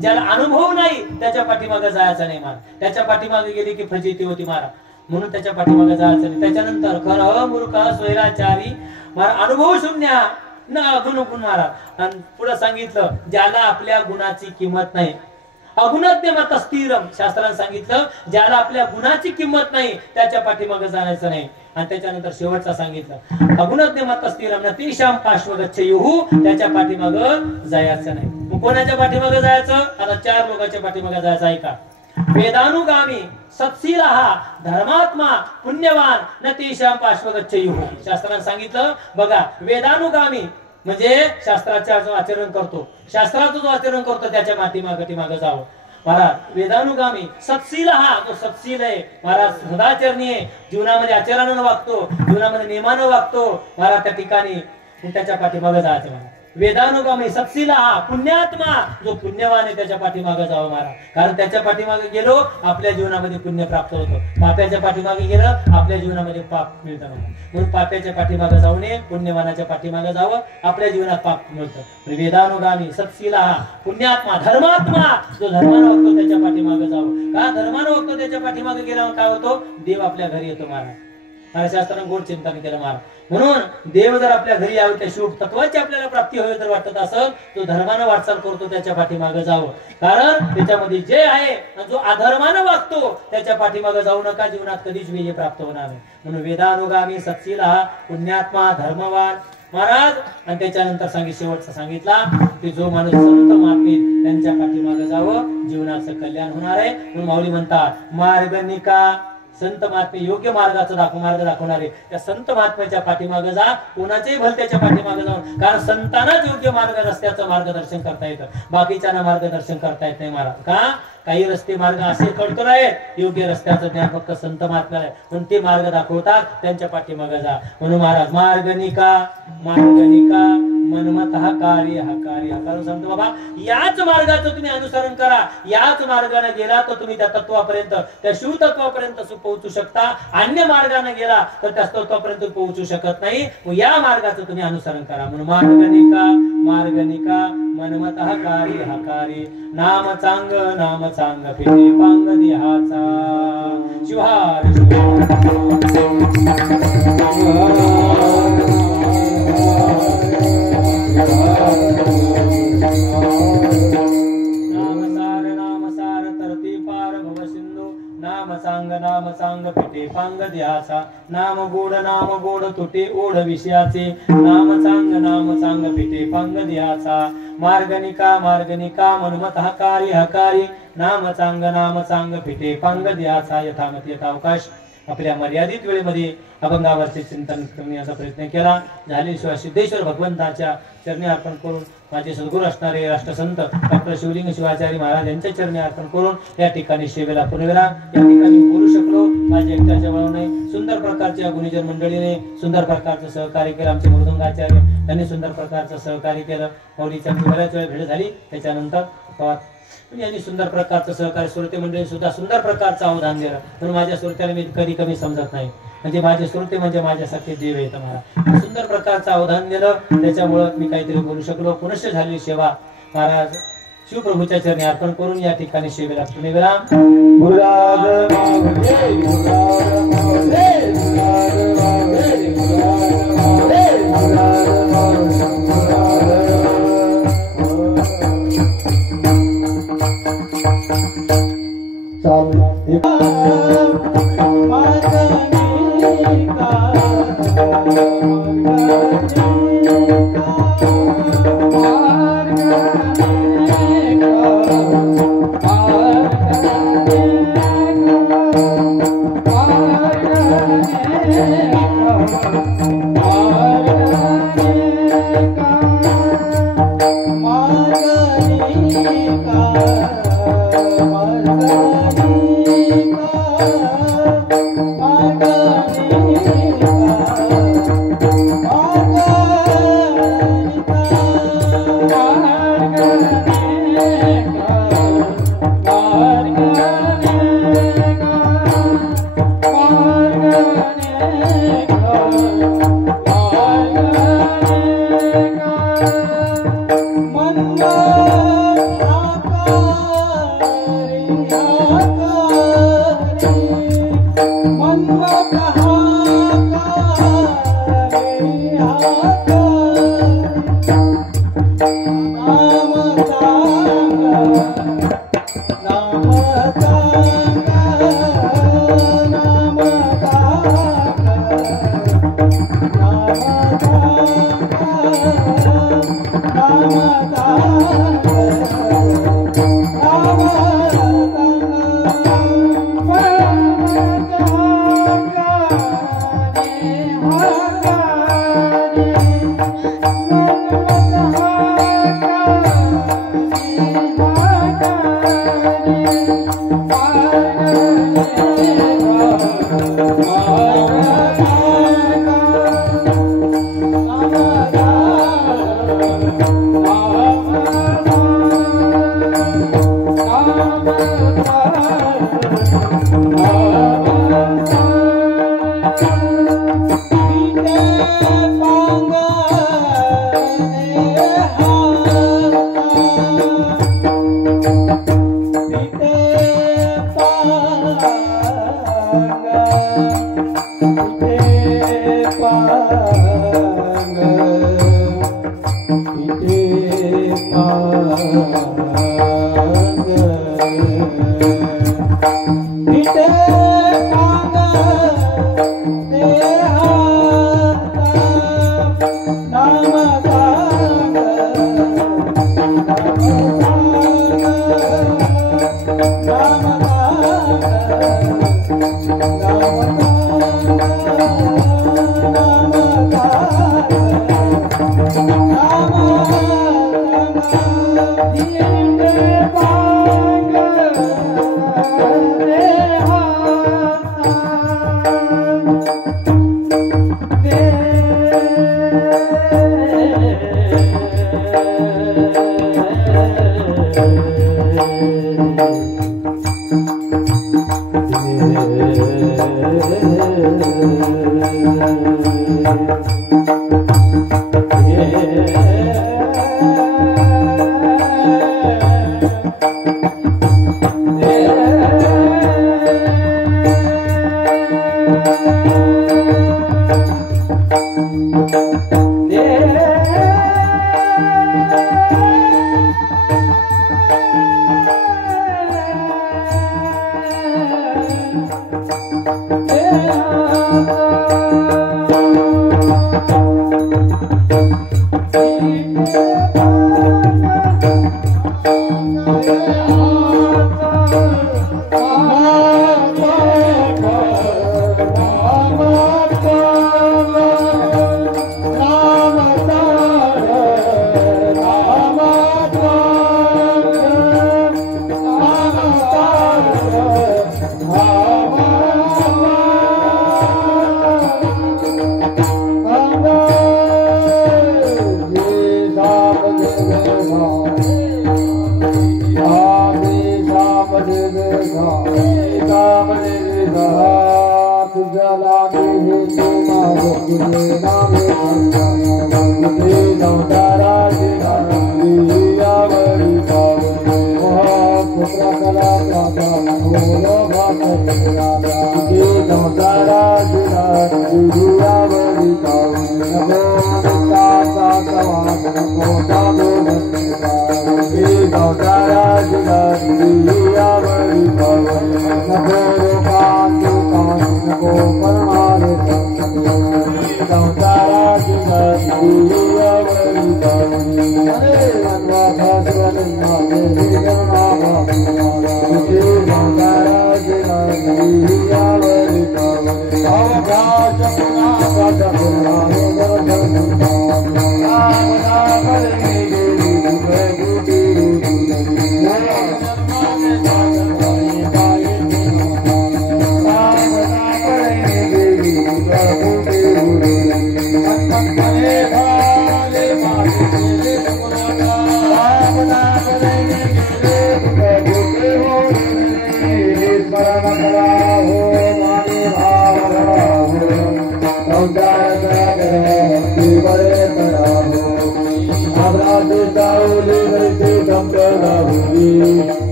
ज्याला अनुभव नाही त्याच्या पाठीमागे जायचं नाही. महाराज त्याच्या पाठीमागे गेली की फजिती होती महाराज, म्हणून त्याच्या पाठीमागे जायचं नाही. त्याच्यानंतर खरं मूर्ख स्वैराचारी महाराज अनुभव शून्य न अगुण महाराज. आणि पुढे सांगितलं ज्याला आपल्या गुणाची किंमत नाही, अगुणोद्यमत स्थिरम. शास्त्राने सांगितलं ज्याला आपल्या गुणाची किंमत नाही त्याच्या पाठीमागे जायचं नाही. आणि त्याच्यानंतर शेवटचा सांगितलं अगुणोद्यमत स्थिरम न तेषां पार्श्वगच्छेयुः. त्याच्या पाठीमागे जायचं नाही. मग कोणाच्या पाठीमागे जायचं? आता 4 लोकांच्या पाठीमागे जायचं. ऐका. वेदानुगामी सत्शील धर्मात्मा पुण्यवान न तेषां पार्श्वगच्छेयुः. शास्त्राने सांगितलं बघा वेदानुगामी म्हणजे शास्त्राचं जो आचरण करतो, शास्त्राचं जो आचरण करतो त्याच्या पाठीमागे जावं. महाराज वेदानुगामी सत्शील जो सत्शील आहे महाराज, सदाचरणी आहे, जीवनामध्ये आचरणानं वागतो, जीवनामध्ये नियमानं वागतो महाराज, त्या ठिकाणी त्याच्या पाठीमागे जायचं. महाराज वेदानुगामी सत्शील पुण्यात्मा, जो पुण्यवान आहे त्याच्या पाठीमागे जावं महाराज. कारण त्याच्या पाठीमागे गेलो आपल्या जीवनामध्ये पुण्य प्राप्त होतं, पाप्याच्या पाठीमागे गेलं आपल्या जीवनामध्ये पाप मिळतं. म्हणून पाप्याच्या पाठीमागे जाऊ नये, पुण्यवानाच्या पाठीमागे जावं, आपल्या जीवनात पाप मिळतं. वेदानुगामी सत्शील पुण्यात्मा धर्मात्मा, जो धर्मानं वागतो त्याच्या पाठीमागे जावं. का धर्मानं वागतो त्याच्या पाठीमागे गेल्यावर काय होतो? देव आपल्या घरी येतो महाराज. महाराज शास्त्रानं गोड चिंतन केलं महाराज. म्हणून देव जर आपल्या घरी यावे, त्या शिव तत्वाची आपल्याला प्राप्ती हवी जर वाटत असेल, तो धर्मानं वाटचाल करतो त्याच्या पाठीमागे जावं. कारण त्याच्यामध्ये जे आहे, जो अधर्मानं वागतो त्याच्या पाठीमागे जाऊ नका, जीवनात कधीच विजय प्राप्त होणार नाही. म्हणून वेदानुगामी सत्शील हा पुण्यात्मा धर्मवान महाराज. आणि त्याच्यानंतर शेवटचा सांगितला की जो माणूस संत महात्मे त्यांच्या पाठीमागे जावं, जीवनाचं कल्याण होणार आहे. म्हणून माऊली म्हणतात मार्गनिका, संत महात्मे योग्य मार्ग दाखवणारे त्या संत महात्म्याच्या पाठीमागे जा, कोणाच्याही भलत्याच्या पाठीमागे जाऊन. कारण संतांनाच योग्य मार्ग रस्त्याचं मार्गदर्शन करता येतं, बाकीच्यांना मार्गदर्शन करता येत नाही महाराज. का? काही रस्ते मार्ग असे कळतो नाहीत, योग्य रस्त्याचं ज्ञान फक्त संत महात्म्याला आहे. पण ते मार्ग दाखवतात, त्यांच्या पाठीमागे जा. म्हणून महाराज मार्गनिका मनमत हा कार्य सांगतो बाबा, याच मार्गाचं तुम्ही अनुसरण करा. याच मार्गाने गेला तर तुम्ही त्या तत्वापर्यंत, त्या शिव तत्वापर्यंत पोहोचू शकता. अन्य मार्गाने गेला तर त्या तत्वापर्यंत पोहोचू शकत नाही. या मार्गाचं तुम्ही अनुसरण करा. म्हणून मार्गनिका मनमत हा कार्य नाम चांग फिरे पांग देहाचा. शिवहार नामसार तरती पार भव सिंधू. नाम सांग फिटे पांग द्याचा. नाम गोड तुटे ओढ विषयाचे. नाम सांग फिटे पांग द्याचा. मार्गनिका मनमत हा कार्य नाम सांग फिटे पांग द्याचा. यथामती यथावकाश आपल्या मर्यादित वेळेमध्ये अभंगावरचे चिंतन करण्याचा प्रयत्न केला. झाल्याशिवाय सिद्धेश्वर भगवंताच्या चरणी अर्पण करून माझे सद्गुरू असणारे राष्ट्रसंत डॉक्टर शिवलिंग शिवाचार्य महाराज यांच्या चरणी अर्पण करून या ठिकाणी सेवेला पुनवेला या ठिकाणी बोलू शकलो. माझ्या एकट्याच्या बळाने सुंदर प्रकारच्या गुणीजन मंडळीने सुंदर प्रकारचं सहकार्य केलं. आमचे मृदंगाचार्य त्यांनी सुंदर प्रकारचं सहकार्य केलं. मौलीच्या बऱ्याच वेळ भेट झाली. त्याच्यानंतर यांनी सुंदर प्रकारचं सहकार्य, श्रोते मंडळी सुद्धा सुंदर प्रकारचं अवधान दिलं. म्हणून माझ्या श्रोत्याला मी कधी कमी समजत नाही. म्हणजे माझे श्रोते म्हणजे माझ्यासारखे देव आहेत. मला सुंदर प्रकारचं अवधान दिलं, त्याच्यामुळं मी काहीतरी बोलू शकलो. पुनश्च झालेली सेवा महाराज शिवप्रभूच्या चरणी अर्पण करून या ठिकाणी सेवेला पुनवेला नाम Hare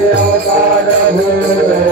अवतार भूरे